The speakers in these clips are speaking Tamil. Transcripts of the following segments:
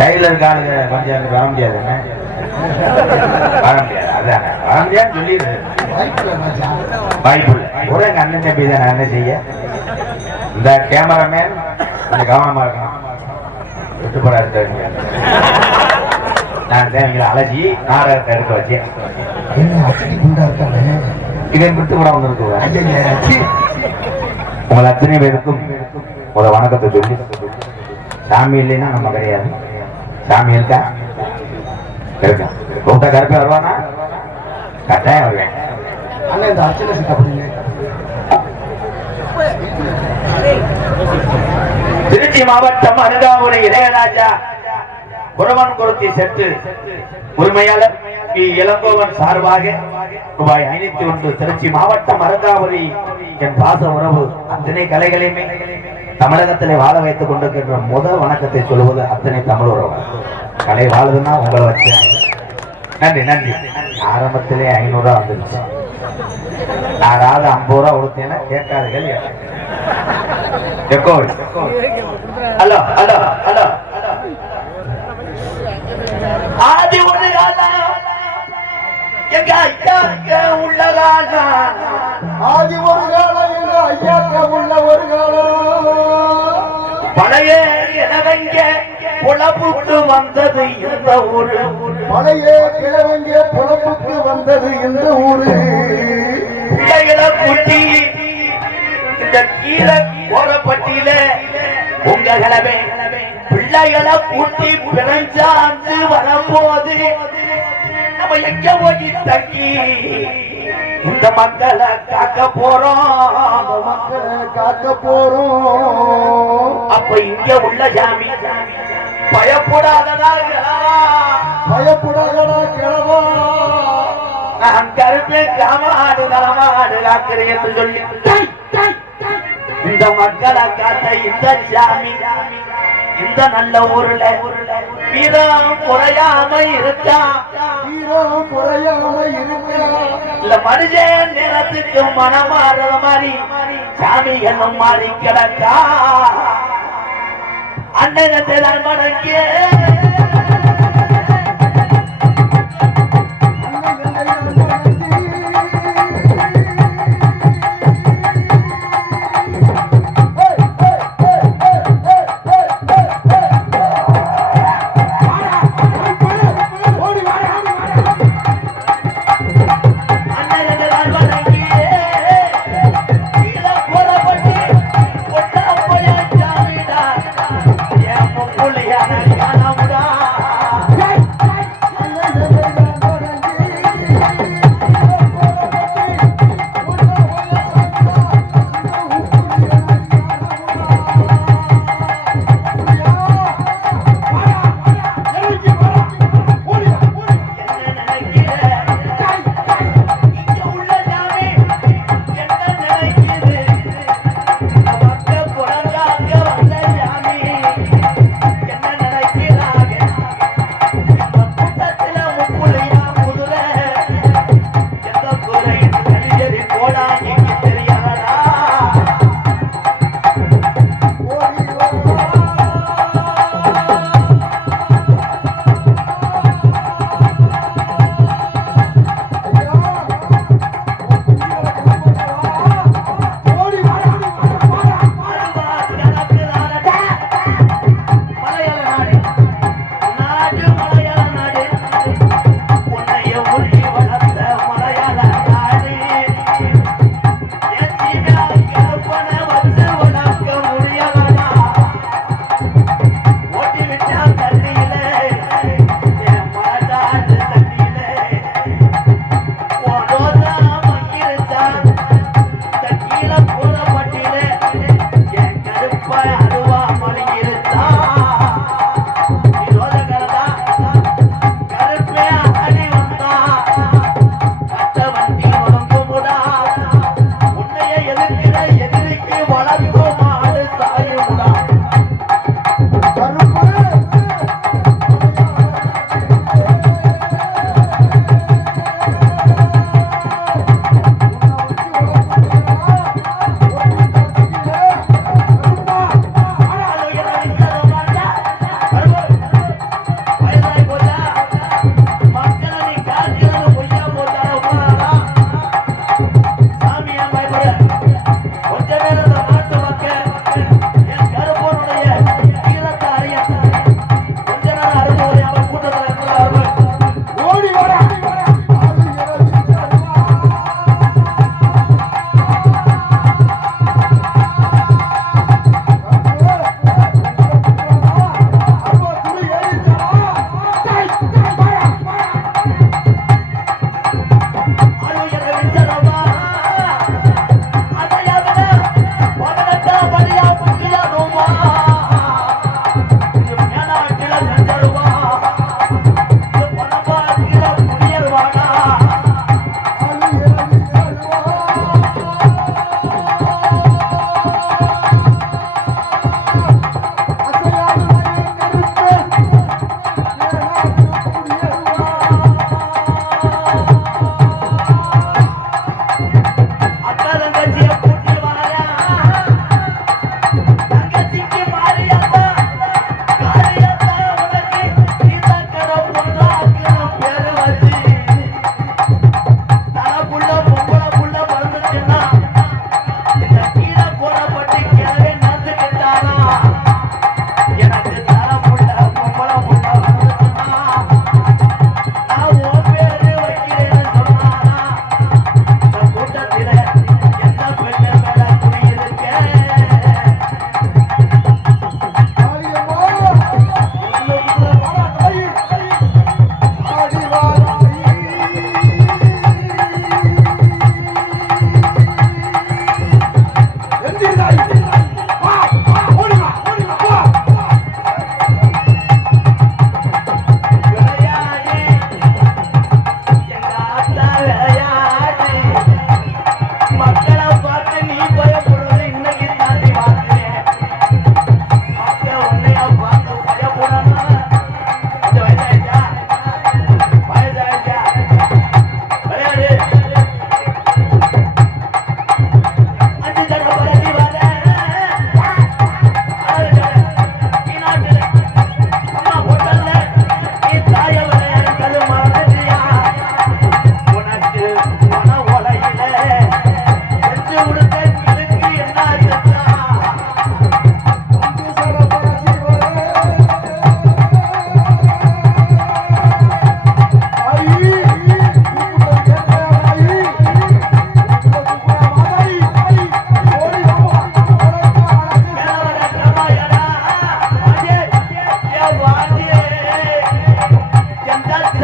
கையில் இருக்க ஆளுங்க கொஞ்சம் வர முடியாதுங்க, வர முடியாது. அதான் வர முடியாதுன்னு சொல்லிடுது. வாய்ப்பு இல்லை. ஒரு எங்க அண்ணன் தம்பி தான். நான் என்ன செய்ய? இந்த கேமராமேன் கொஞ்சம் கவனமா இருக்கணும். விட்டுப்படா இருக்க நான் தேவைங்களை அலசி நாடகத்தை எடுக்க வச்சேன். இவன் விட்டு கூட ஒன்று இருக்கு. உங்களை அத்தனை பேருக்கும் ஒரு வணக்கத்தை சொல்லி, சாமி இல்லைன்னா நம்ம கிடையாது. சாமி இருக்கா இருக்கா கூட்ட கருப்பே வருவானா? கட்டாயம் வருவேன். திருச்சி மாவட்டம் அருகாவுரை இளையராஜா குரவன் குருத்தி செட்டு உரிமையாளர் இளங்கோவன் சார்பாக ரூபாய் 501 திருச்சி மாவட்டம் அருகாவுரை என் பாச உறவு அத்தனை கலைகளையுமே தமிழகத்திலே வாழ வைத்துக் கொண்டிருக்கின்ற முதல் வணக்கத்தை சொல்லுவது அத்தனை தமிழ் உறவு. கலை வாழுதுன்னா உங்களை வச்சு நன்றி நன்றி. ஆரம்பத்திலே 500 ரூபா வந்துருச்சு. யாராவது 50 ரூபா கொடுத்தேன்னா கேட்காதுகள். ஹலோ ஹலோ ஹலோ ஆதி ஒரு காலம் எங்க ஐயாக்க உள்ள காலம், ஆதி ஒரு காலம் எங்க ஐயாக்க உள்ள ஒரு காலம், பழைய இளவங்க புலப்புக்கு வந்தது இந்த ஊரு, பழைய கிழவங்க புலப்புக்கு வந்தது இந்த ஊரு, பிள்ளைகளை கூட்டி இந்த கீழே கோரப்பட்டியில உங்க கிழமை பிள்ளைகளை கூட்டி பிறஞ்சாந்து வரும்போது நம்ம எங்க போய் தங்கி இந்த மக்களை காக்க போறோம், மக்களை காக்க போறோம். அப்ப இங்க உள்ள சாமி பயப்படாதடா பயப்படாதடா கிழவா, நான் கருப்பே காமாடு நலமாடு காக்கிறேன் என்று சொல்லி இந்த மக்களை காத்த இந்த சாமி இந்த நல்ல ஊர்ல வீரம் குறையாம இருக்கா, வீரம் குறையாம இருக்கா. இல்ல மனுஷன் நிறத்துக்கு மனமாறுற மாதிரி சாமி என்னும் மாறி கிடக்கா. அண்ணனத்தை நான் மடங்கிய ஓடி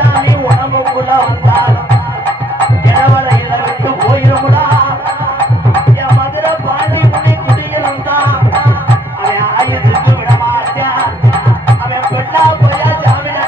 சாமி உடம்புக்குள்ள வந்தால் இடவரையில விட்டு போயிருமுடா என் மதுரை பாண்டி முனி குடியிருந்தான் அவன் ஆயுதுக்கு விட மாட்டான் அவன் பெண்ணா போயா ஜாமீன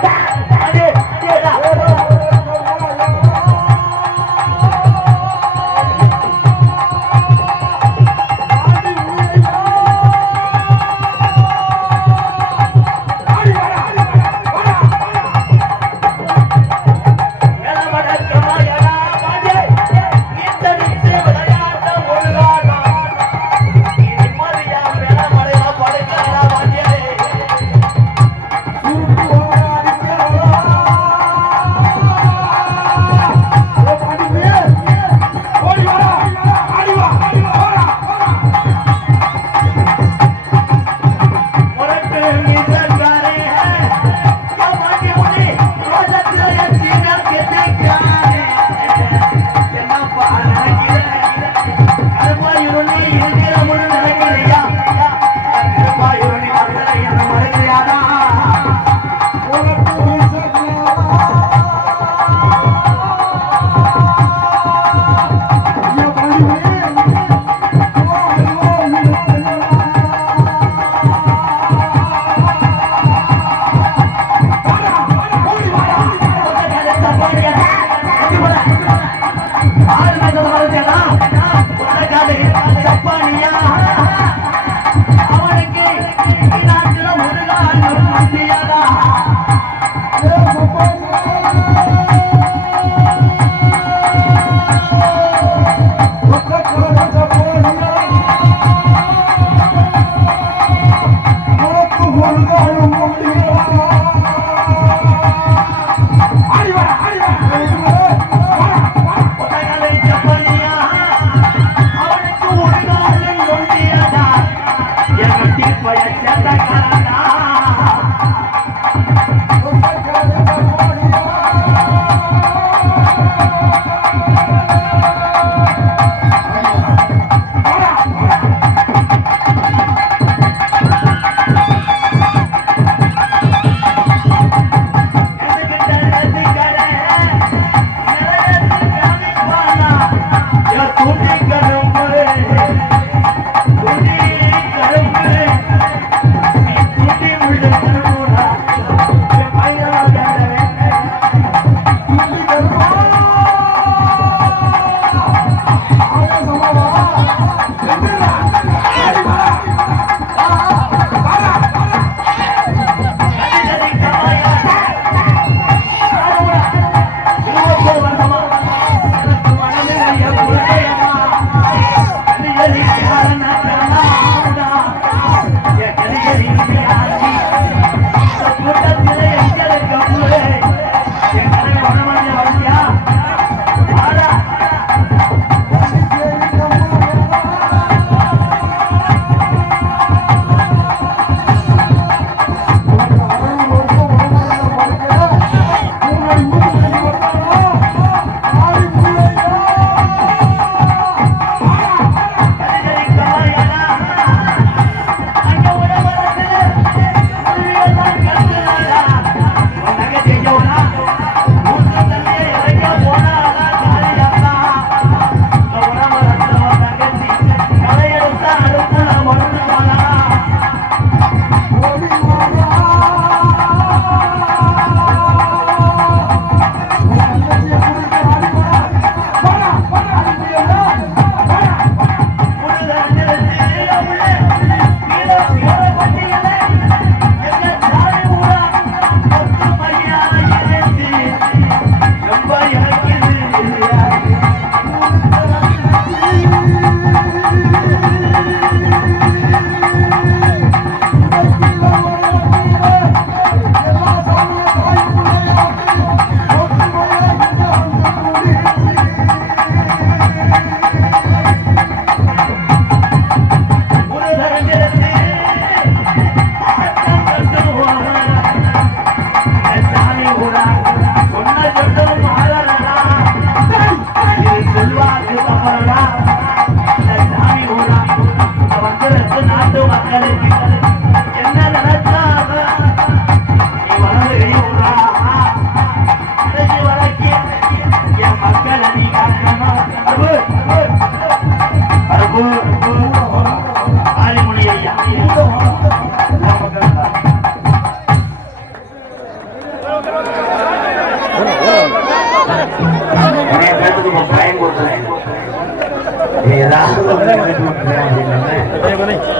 நிறைய பேருக்கு இப்போ பயம் கொடுத்துறேன்.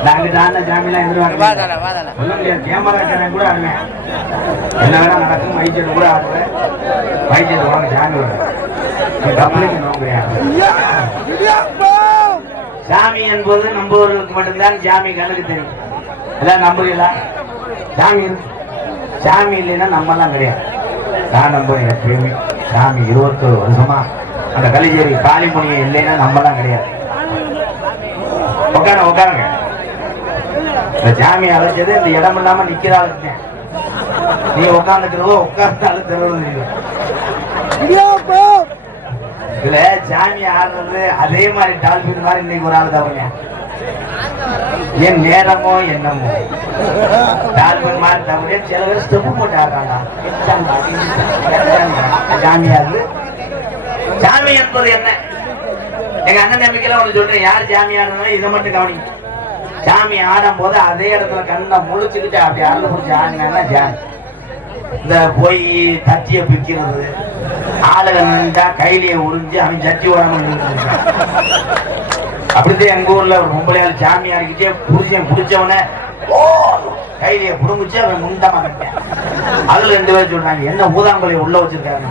நாங்க தான ஜாமீன்லாம் எதிர்பார்க்க சொல்ல முடியாது. கேமராக்காரன் கூட ஆடுவேன். என்ன வேணா நடக்கும். மைச்சேடு கூட ஆடுவேன். மைச்சேடு வாங்க ஜாமி வரும். கம்பெனிக்கு நோக்கியா சாமி என்பது நம்புவர்களுக்கு மட்டும்தான் சாமி கணக்கு தெரியும். எல்லாம் நம்புறீங்களா? சாமி சாமி இல்லைன்னா நம்மலாம் கிடையாது. நான் நம்புறேன் எப்பயுமே சாமி. 21 வருஷமா அந்த கலிச்சேரி காளிமுனியை இல்லைன்னா நம்மலாம் கிடையாது. உட்காருங்க. இந்த சாமி அழைச்சது இந்த இடம் இல்லாம நிக்கிறாள். நீ உட்காந்துக்கிறதோ உட்கார்ந்தாலும் தெரியாது. இதுல சாமி ஆடுறது அதே மாதிரி டால்பின் மாதிரி இன்னைக்கு ஒரு ஆள் தவறுங்க. என் நேரமோ என்னமோ டால்பின் மாதிரி தவறு. சில பேர் ஸ்டெப்பு போட்டு ஆடுறாங்க. சாமி ஆடுது. சாமி என்பது என்ன? எங்க அண்ணன் நம்பிக்கையில ஒண்ணு சொல்றேன். யார் சாமி ஆடுறதுனா இதை மட்டும் கவனிங்க. சாமி ஆடும் போது அதே இடத்துல கண்ணை முழிச்சுக்கிட்டு அப்படி அருள் பிடிச்சி ஆடினா சாமி. இந்த போய் கத்திய பிக்கிறது, ஆளுக நின்றா கையிலேயே உறிஞ்சு அவன் சட்டி ஓடாம அப்படித்தான் எங்க ஊர்ல ஒரு பொம்பளையால் சாமி ஆடிக்கிட்டே புடிச்சேன். பிடிச்சவன கையிலேயே புடுங்குச்சு அவன் முண்டமா கட்டேன். அதுல 2 பேர் சொல்றாங்க, என்ன ஊதாங்கொலையை உள்ள வச்சிருக்காங்க.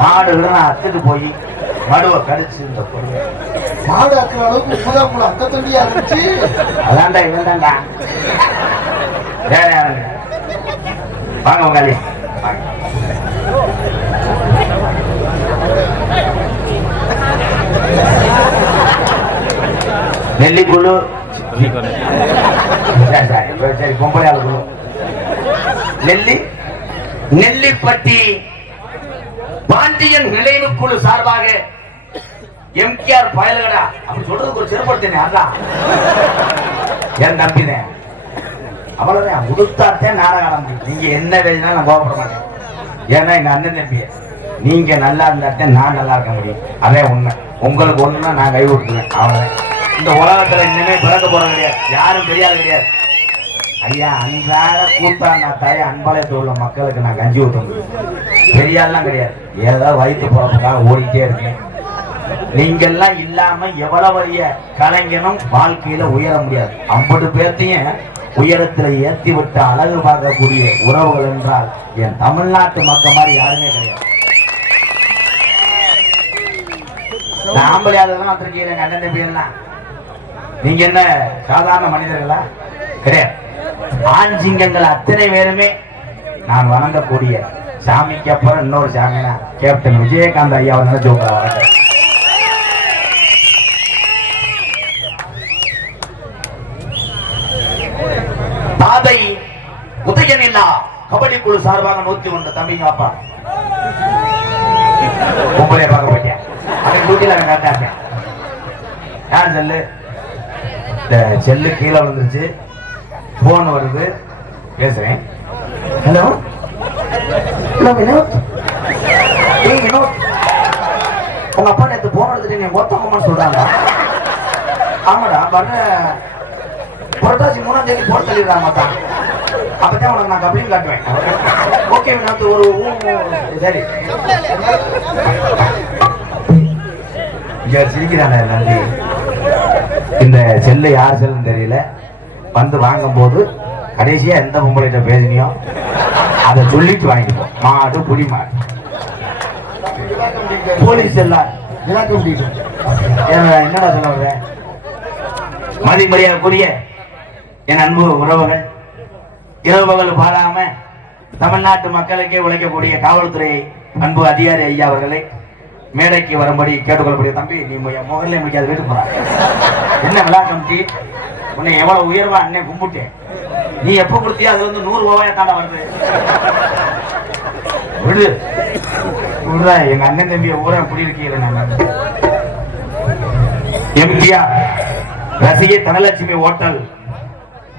மாடு அத்துட்டு போய் மடுவை கடிச்சு இந்த பொருள் மாடு அக்கிற அளவுக்கு ஊதாங்குளம் அத்த தண்டியா இருந்துச்சு. அதான்டா இவன் தான்டா. வேற யாருங்க? வாங்க உங்காலே நெல்லிக்குழு. சரி பொம்பளையாள குழு. நெல்லிப்பட்டி பாண்டியன் நினைவு குழு சார்பாக எம்கேஆர் பயல்கடா அப்படி சொல்றதுக்கு ஒரு சிறப்படுத்தேன். அதான் என் தம்பினேன். அவ்வளவுதான். முடுத்தாத்தே நாடகம். நீங்க என்ன வேணாலும் நான் கோபப்பட மாட்டேன். ஏன்னா எங்க அண்ணன் தம்பிய நீங்க நல்லா இருந்தாத்தே நான் நல்லா இருக்க முடியும். அதே உண்மை. உங்களுக்கு ஒண்ணுன்னா நான் கை விட்டுருவேன். அவ்வளவுதான். இந்த உலகத்துல இன்னுமே பிறக்க போறது கிடையாது. யாரும் பெரியாள் கிடையாது. ஐயா அன்றாட கூத்தாண்டா தாய அன்பாளையத்தில் உள்ள மக்களுக்கு நான் கஞ்சி ஊற்ற முடியும். பெரியாள்லாம் கிடையாது. ஏதோ வயிற்று போறதுக்காக ஓடிட்டே இருக்கேன். நீங்கெல்லாம் இல்லாம எவ்வளவு வரிய கலைஞனும் வாழ்க்கையில உயர முடியாது. 50 பேர்த்தையும் உயரத்துல ஏற்றி விட்டு அழகு பார்க்கக்கூடிய உறவுகள் என்றால் என் தமிழ்நாட்டு மக்கள் மாதிரி யாருமே கிடையாது. ஆம்பளையாளர்லாம் தெரிஞ்சுக்கிறேன். அண்ணன் தம்பியெல்லாம் நீங்க என்ன சாதாரண மனிதர்களா? கிடையாது. ஆண் சிங்கங்கள் அத்தனை பேருமே நான் வணங்கக்கூடிய சாமிக்கு அப்புறம் இன்னொரு சாமினா கேப்டன் விஜயகாந்த் ஐயா நினைச்சு தாதை உதயநிலா கபடி குழு சார்பாக 101 தம்பிங்க அப்பா பொம்பளைய பார்க்க போயிட்டேன். அன்னைக்கு டூட்டில கரெக்டா இருக்கேன். யார் செல்லு? இந்த செல்லு கீழே விழுந்துருச்சு. போன் வருது. பேசுறேன். Hello hello Vinod. ஏய் வினோத், உங்க அப்பா நேற்று போன் எடுத்துட்டு நீ மொத்தமான்னு சொல்றாங்க. ஆமாடா பண்ண புரட்டாசி 3ஆம் தேதி போன் தள்ளிடுறாங்க தான். அப்பதான் உனக்கு நான் கப்ளிங் காட்டுவேன். ஓகே வினோத். ஒரு சரி சிரிக்கிறான நன்றி. இந்த செல்லு யார் செல்லுன்னு தெரியல. வந்து வாங்கும் போது கடைசியா எந்த பொம்பளைகிட்ட பேசினியோ அதை சொல்லிட்டு வாங்கிப்போம். மாடு புடி மாடு போலீஸ் எல்லாம் என்னடா சொல்ல வர்ற? மதிமரியாதைக்குரிய என் அன்பு உறவுகள், இரவு பகல் பாழாம தமிழ்நாட்டு மக்களுக்கே உழைக்கக்கூடிய காவல்துறை அன்பு அதிகாரி ஐயா அவர்களை மேடைக்கு வரும்படி கேட்டுக்கொள்ளக்கூடிய. தம்பி நீ முகர்ல முடிக்காத வீட்டு போற. என்ன விழா கமிட்டி உன்னை எவ்வளவு உயர்வா அண்ணே கும்பிட்டேன். நீ எப்ப கொடுத்தியா அது வந்து 100 ரூபாயா தாண்ட வருது. விடு விடுறா. எங்க அண்ணன் தம்பிய ஊரை எப்படி இருக்கீங்க? நான் எம்ஜிஆர் ரசிகை தனலட்சுமி ஹோட்டல்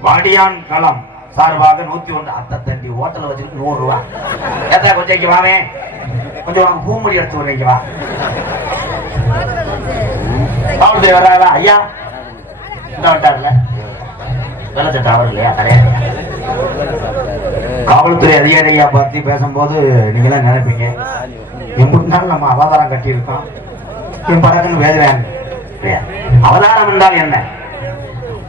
வாடியான் களம் சார்பாக 101 அத்தை தண்டி ஹோட்டல் வச்சிருக்கு 100 ரூபாய். ஏத்தா கொஞ்சம் வாவே, கொஞ்சம் வாங்க பூமுடி எடுத்து வரீங்க வா. காவல்துறை வர்றாங்களா ஐயா? இந்த வட்டார்ல வெள்ளச்சட்டை அவர் இல்லையா? கிடையாது. காவல்துறை அதிகாரியா பத்தி பேசும்போது நீங்களாம் நினைப்பீங்க எம்புட்டு நாள் நம்ம அவதாரம் கட்டியிருக்கோம் என் படக்குன்னு வேதுவேன். அவதாரம் என்றால் என்ன?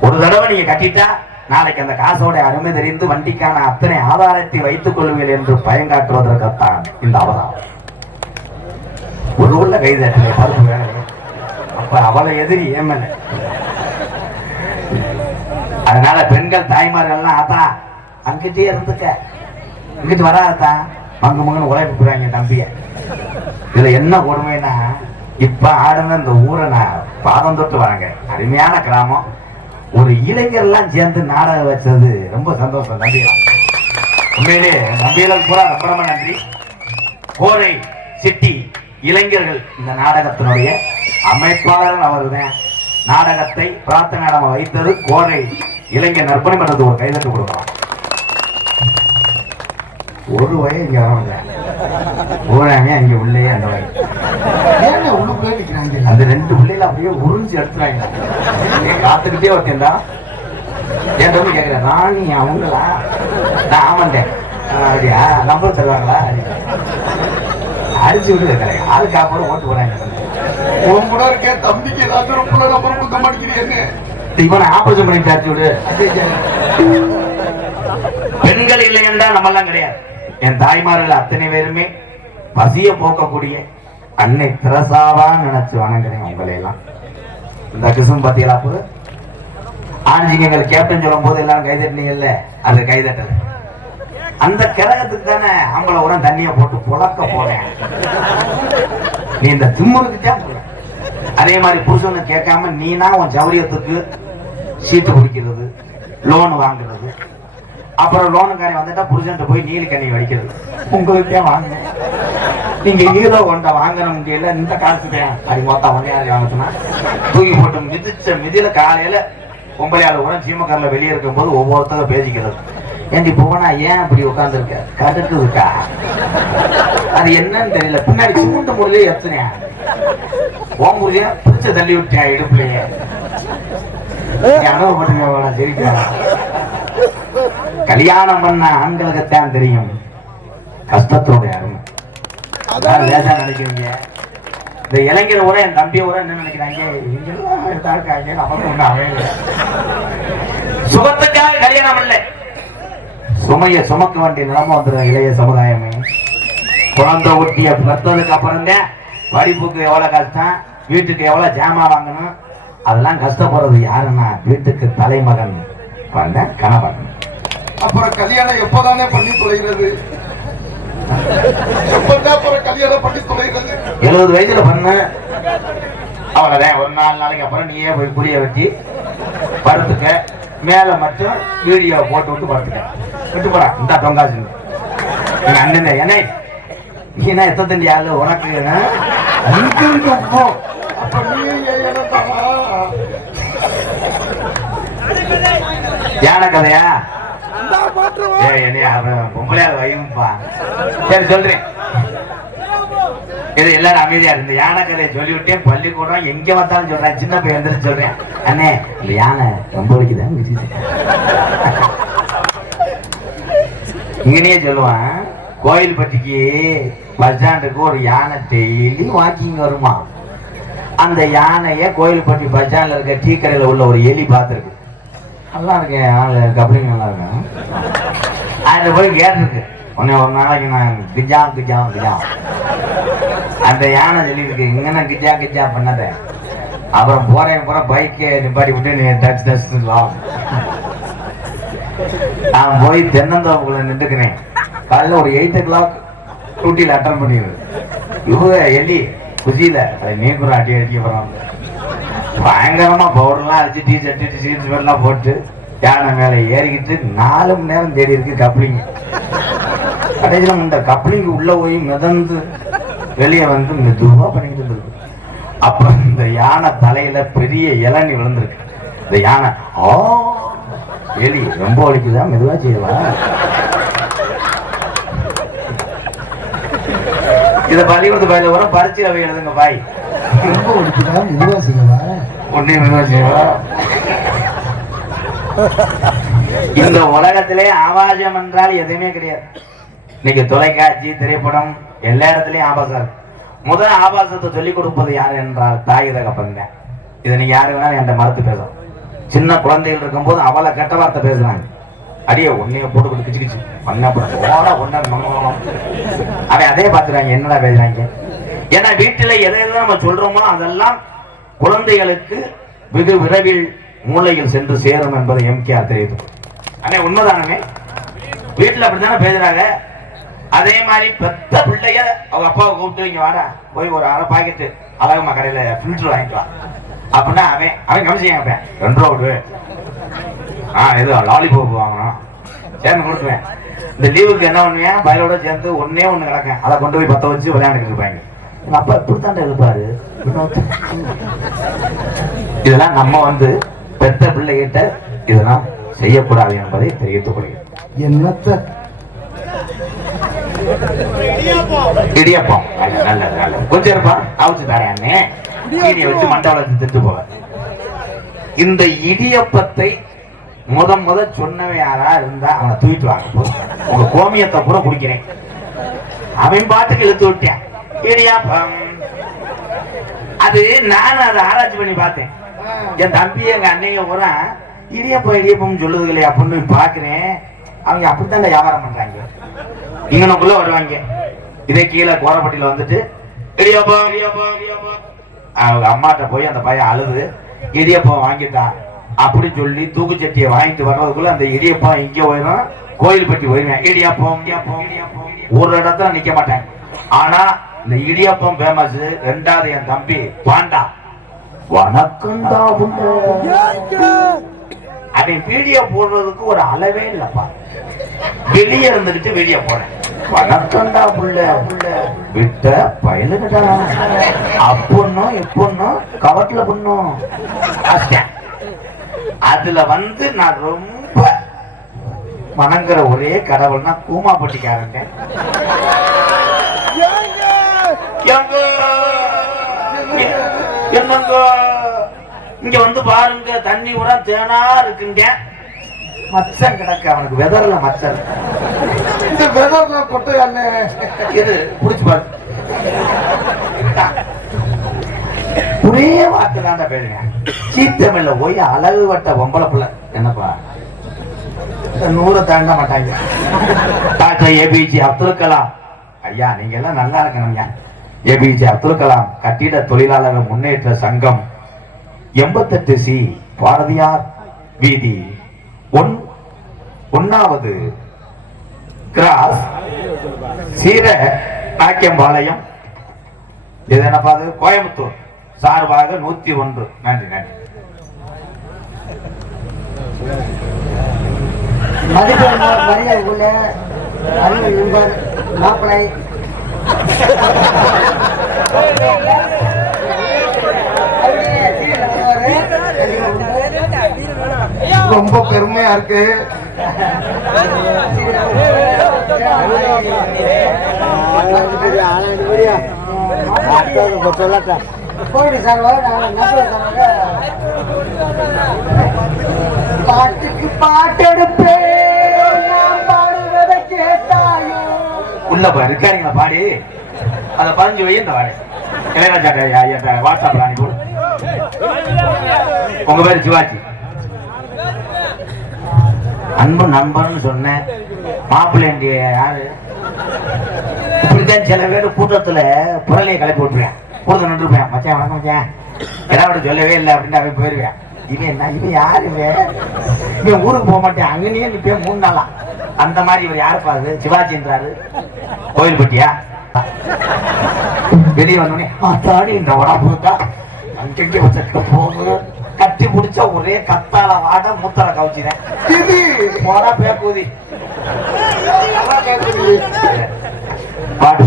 ஒரு தடவை நீங்க கட்டிட்டா நாளைக்கு அந்த காசோட அருமை தெரிந்து வண்டிக்கான அத்தனை ஆதாரத்தை வைத்துக் கொள்வீர்கள் என்று பயங்காட்டுவதற்குத்தான் இந்த அவதாரம். ஒரு உள்ள கைதட்டலை பருப்பு வேலை. அப்ப அவளை எதிரி ஏமல. அதனால பெண்கள் தாய்மார்கள்லாம் ஆத்தா அங்கிட்டே இருந்துக்க, இங்கிட்டு வராதா மங்கு மங்கன்னு உழைப்பு போறாங்க தம்பிய. இதுல என்ன கொடுமைன்னா இப்ப ஆடுன இந்த ஊரை நான் பாதம் தொட்டு வராங்க. அருமையான கிராமம். ஒரு இளைஞர்லாம் சேர்ந்து நாடகம் வச்சது ரொம்ப சந்தோஷம். நம்பியலாம் உண்மையிலே நம்பியலுக்கு பூரா ரொம்ப ரொம்ப நன்றி. கோரை சிட்டி இளைஞர்கள் இந்த நாடகத்தினுடைய அமைப்பாளர் அவர்தான். நாடகத்தை பிரார்த்தனை நம்ம வைத்தது கோரை இளைஞர் நற்பணி மன்றத்துக்கு ஒரு கைதட்டு கொடுக்கலாம். ஒரு வயது இங்க வரவங்க ஊராங்க அங்க உள்ளே அந்த வயது அந்த ரெண்டு பிள்ளைல அப்படியே உறிஞ்சு எடுத்துறாங்க. காத்துக்கிட்டே ஒருத்தா என் தம்பி கேட்கிறேன் ராணி அவங்களா? நான் ஆமாண்டேன். அப்படியா நம்பர் தருவாங்களா? அடிச்சு விட்டு இருக்கிறேன். ஆளு காப்போட ஓட்டு போறாங்க. தம்பிக்கு ஏதாவது நம்பர் கொடுக்க மாட்டேங்கிறீங்க. இவனை ஆபரேஷன் பண்ணி காட்டி விடு. பெண்கள் இல்லை என்றால் நம்ம எல்லாம் கிடையாது. என் தாய்மார்கள் அத்தனை பேருமே பசிய போக்கக்கூடிய அன்னை திரசாவா நினைச்சு வணங்குறேன் உங்களை எல்லாம். இந்த கிருஷ்ணன் பத்தியலா போது ஆஞ்சிங்கள் கேப்டன் சொல்லும் போது எல்லாரும் கைதட்டினீங்கல்ல, அது கைதட்டல. அந்த கிரகத்துக்கு தானே அவங்கள உரம் தண்ணிய போட்டு புழக்க போனேன். நீ இந்த திம்முருக்குட்டே போல. அதே மாதிரி புருஷனை கேட்காம நீனா உன் சௌரியத்துக்கு சீட்டு குடிக்கிறது, லோன் வாங்குறது, அப்புறம் லோனுக்காரி வந்துட்டா புருஷன் போய் நீலி கண்ணி வடிக்கிறது. உங்களுக்கே வாங்க, நீங்க ஹீரோ கொண்ட வாங்கின முடியல, இந்த காசு தான் அது மொத்தம் ஒன்னையாரி வாங்கினா தூக்கி போட்டு மிதிச்ச மிதியில காலையில பொம்பளையாளு கூட சீமக்காரில் வெளியே இருக்கும் போது ஒவ்வொருத்தர பேசிக்கிறது. ஏண்டி போனா ஏன் அப்படி உட்காந்துருக்க? கடுக்குதுக்கா, அது என்னன்னு தெரியல. பின்னாடி சிமெண்ட் முறையிலே எத்தனையா ஓம்புரியா பிடிச்ச தள்ளி விட்டேன் இடுப்புலையே. அனுபவப்பட்டு சரிக்கா. கல்யாணம் பண்ண ஆண்களுக்குத்தான் தெரியும் கஷ்டத்தோட அருமை. லேசா நினைக்கிறீங்க. இந்த இளைஞர் கூட என் தம்பிய கூட என்ன நினைக்கிறாங்க, நமக்கு ஒண்ணு அமையல. சுகத்துக்காக கல்யாணம் இல்லை, சுமைய சுமக்க வேண்டிய நிலைமை வந்துடும். இளைய சமுதாயமே குழந்தை ஊட்டிய பெற்றதுக்கு அப்புறம் தான் படிப்புக்கு எவ்வளவு கஷ்டம், வீட்டுக்கு எவ்வளவு ஜாமான் வாங்கணும், அதெல்லாம் கஷ்டப்படுறது யாருன்னா வீட்டுக்கு தலைமகன் வந்த கணவன். அப்புறம் கல்யாணம் எப்பதானே பண்ணி தொலைகிறது? 70 வயசுல பண்ண அவ்வளவுதான். ஒரு 4 நாளைக்கு அப்புறம் நீயே போய் புளிய வெட்டி படுத்துக்க, மேல மட்டும் வீடியோ போட்டு விட்டு படுத்துக்க. விட்டு போறா இந்த தொங்காசு அண்ணன் என்ன நீனா எத்த தண்டி ஆளு உனக்கு யானை கதையா? பொம்பளையால வையும்பா. சரி சொல்றேன், இது எல்லாரும் அமைதியா இருந்து யானை கதையை சொல்லிவிட்டேன். பள்ளிக்கூடம் எங்க வந்தாலும் சொல்றேன், சின்ன பையன் வந்துட்டு சொல்றேன், அண்ணே இந்த யானை ரொம்ப வலிக்குதான் இங்கனே சொல்லுவான். கோயில்பட்டிக்கு பஸ் ஸ்டாண்டுக்கு ஒரு யானை டெய்லி வாக்கிங் வருமா. அந்த யானைய கோயில்பட்டி பஸ் ஸ்டாண்ட்ல இருக்க டீ கடையில உள்ள ஒரு எலி பார்த்துருக்கு. நல்லா இருக்கேன் ஆளு கபடிங்க, நல்லா இருக்கேன். அதுல போய் கேட்டிருக்கு, உன்னை ஒரு நாளைக்கு நான் கிஜா கிஜா கிஜா. அந்த யானை சொல்லியிருக்கு, இங்கன்னா கிஜா கிஜா பண்ணத. அப்புறம் போறேன் போற பைக்கை நிப்பாட்டி விட்டு நீ டச் டச்லாம். நான் போய் தென்னந்தோப்புக்குள்ள நின்றுக்கிறேன். காலையில் ஒரு 8 o'clock டூட்டியில் அட்டன் பண்ணிடுது. இவங்க எலி குசியில அதை நீக்குற அடிக்க போறாங்க. பயங்கரமா பவுடர்லாம் அடிச்சு டீ ஷர்ட் ஜீன்ஸ் பேர்லாம் போட்டு யானை மேல ஏறிக்கிட்டு 4 மணி நேரம் தேடி இருக்கு கப்ளிங். கடைசியில் இந்த கப்ளிங்கு உள்ள போய் மிதந்து வெளியே வந்து மெதுவா பண்ணிக்கிட்டு இருந்திருக்கு. அப்ப இந்த யானை தலையில பெரிய இளநி விழுந்திருக்கு. இந்த யானை எலி ரொம்ப வலிக்குதான், மெதுவா செய்வா. இத பள்ளிக்கூடத்து பயில வர பரிச்சை அவை எழுதுங்க பாய். ரொம்ப வலிக்குதான், மெதுவா செய்வா. ஒன்னே மெதுவா செய்வா. இந்த உலகத்திலே ஆபாசம் என்றால் எதுவுமே கிடையாது. இன்னைக்கு தொலைக்காட்சி திரைப்படம் எல்லா இடத்துலயும் ஆபாசம் இருக்கு. முதல் ஆபாசத்தை சொல்லிக் கொடுப்பது யார் என்றால் தாய் தகப்பன். இதை நீங்க யாரு வேணாலும் என்கிட்ட மறுத்து பேசலாம். சின்ன குழந்தைகள் இருக்கும் போது அவளை கெட்ட வார்த்தை பேசுறாங்க. அடியே உன்னைய போட்டு கிச்சு கிச்சு பண்ண அவன் அதே பார்த்துறாங்க என்னடா பேசுறாங்க. ஏன்னா வீட்டுல எதையெல்லாம் நம்ம சொல்றோமோ அதெல்லாம் குழந்தைகளுக்கு வெகு விரைவில் மூளையில் சென்று சேரும் என்பதை எம்கேஆர் தெரியுது. அண்ணே உண்மைதானே, வீட்டுல அப்படித்தானே பேசுறாங்க. அதே மாதிரி பெத்த பிள்ளைய அவங்க அப்பாவை கூப்பிட்டு இங்க வாடா போய் ஒரு அரை பாக்கெட்டு அழகமா கடையில ஃபில்டர் வாங்கிக்கலாம் அப்படின்னா அவன் கமிச்சு 2 ரூபா விடுவேன், ஏதோ லாலிபாப் வாங்கணும் சேர்ந்து கொடுத்துவேன். இந்த லீவுக்கு என்ன பண்ணுவேன், பயலோட சேர்ந்து ஒன்னே ஒண்ணு கிடக்கேன், அதை கொண்டு போய் 10 வச்சு விளையாண்டுட்டு இருப்பாங்க. அப்பா இப்படித்தாண்ட இருப்பாரு. இதெல்லாம் நம்ம பெத்த பிள்ளைகிட்ட இதெல்லாம் செய்யக்கூடாது என்பதை தெரிவித்துக் கொள்கிறேன். என்னத்த இடியப்பம் நல்லது நல்லது, கொஞ்சம் இருப்பான் அவிச்சு தரேன்னு சீனியை வச்சு மண்டபத்தை திட்டு போவ. இந்த இடியப்பத்தை முத சொன்னவன் யாரா இருந்தா அவனை தூக்கிட்டு வாங்க, உங்க கோமியத்தை கூட குடிக்கிறேன். அவன் பாட்டுக்கு இழுத்து விட்டேன் இடியாப்பம். அது நானும் அதை ஆராய்ச்சி பண்ணி பார்த்தேன். என் தம்பி எங்க அன்னைய பூரா இடியப்பம் சொல்லுது இல்லையா அப்படின்னு பாக்குறேன். அவங்க அப்படித்தான் வியாபாரம் பண்றாங்க. இங்கனுக்குள்ள வருவாங்க, இதே கீழே கோரப்பட்டியில வந்துட்டு இடியப்பம் இடியப்பம். அவங்க அம்மாட்ட போய் அந்த பையன் அழுது இடியப்பம் வாங்கிட்டான் அப்படி சொல்லி தூக்குச்சட்டியை வாங்கிட்டு வர்றதுக்குள்ள அந்த இடியப்பம் இங்க போயிடும், கோயில்பட்டி போயிருவேன். இடியப்பம் ஒரு இடத்துல நிக்க மாட்டேன். ஆனா இந்த இடியப்பம் ஃபேமஸ். 2வது என் தம்பி பாண்டா வணக்கம்டா. அவன் வீடியோ போடுறதுக்கு ஒரு அளவே இல்லப்பா. வெளியே இருந்துகிட்டு வீடியோ போறேன். வணக்கம்டா புள்ள விட்ட பயலுடா அப்பொன்னும் இப்பொன்னும் கவட்ல பொண்ணும். அதுல நான் ரொம்ப வணங்குற ஒரே கடவுள்னா கூமாப்பட்டிக்காரங்க. என்னங்க இங்க பாருங்க, தண்ணி கூட தேனா இருக்குங்க. மச்சம் கிடக்கு அவனுக்கு, வெதர்ல மச்சம். இந்த வெதர்ல கொட்டை இது புடிச்சு பாரு. ஒரே வார்த்தை தான் பேருங்க. சீத்தமில்ல போய் அழகு வட்ட பொம்பளை பிள்ளை என்னப்பா 100 தாண்ட மாட்டாங்க. டாக்டர் ஏபிஜே அப்துல் கலாம் ஐயா, நீங்க எல்லாம் நல்லா இருக்கணும்யா. ஏபிஜே அப்துல் கலாம் கட்டிட தொழிலாளர் முன்னேற்ற சங்கம் 88C பாரதியார் வீதி 1வது கிராஸ் சீர நாக்கியம்பாளையம், இது என்னப்பா கோயம்புத்தூர் சார்பாக 101. நன்றி நன்றி. மாப்பிளை ரொம்ப பெருமையா இருக்கு. பாட்டுக்கு பாட்டெடுப்பே உள்ள இருக்காருங்களா பாடி அதை 15 வை இந்த வாடி இளையராஜா வாட்ஸ்அப்ல அனுப்பி. உங்க பேரு சிவாஜி. அன்பு நண்பர்னு சொன்னேன். மாப்பிள்ளை யாரு? இப்படித்தான் சில பேர் கூட்டத்துல புரளையை கிளப்பி விட்டுருவேன். கூட்டத்தை நின்றுப்பேன், மச்சான் வணக்கம் மச்சான் ஏதாவது சொல்லவே இல்லை அப்படின்னு அவன் போயிருவேன். இவன் யாரு? இவன் ஊருக்கு போக மாட்டேன், அங்கேயே நிப்பேன் 3 நாளா. அந்த மாதிரி இவர் யாரு பாரு? சிவாஜின்றாரு. கோயில்பட்டியா? வெளியே வந்தோடனே தாடி இந்த உடா புதுக்கா அங்கெங்கே வச்சுட்டு போகுது. கட்டி பிடிச்ச ஒரே கத்தால வாட மூத்தல கவுச்சினேன். போடா பேக்கூதி பாட்டு.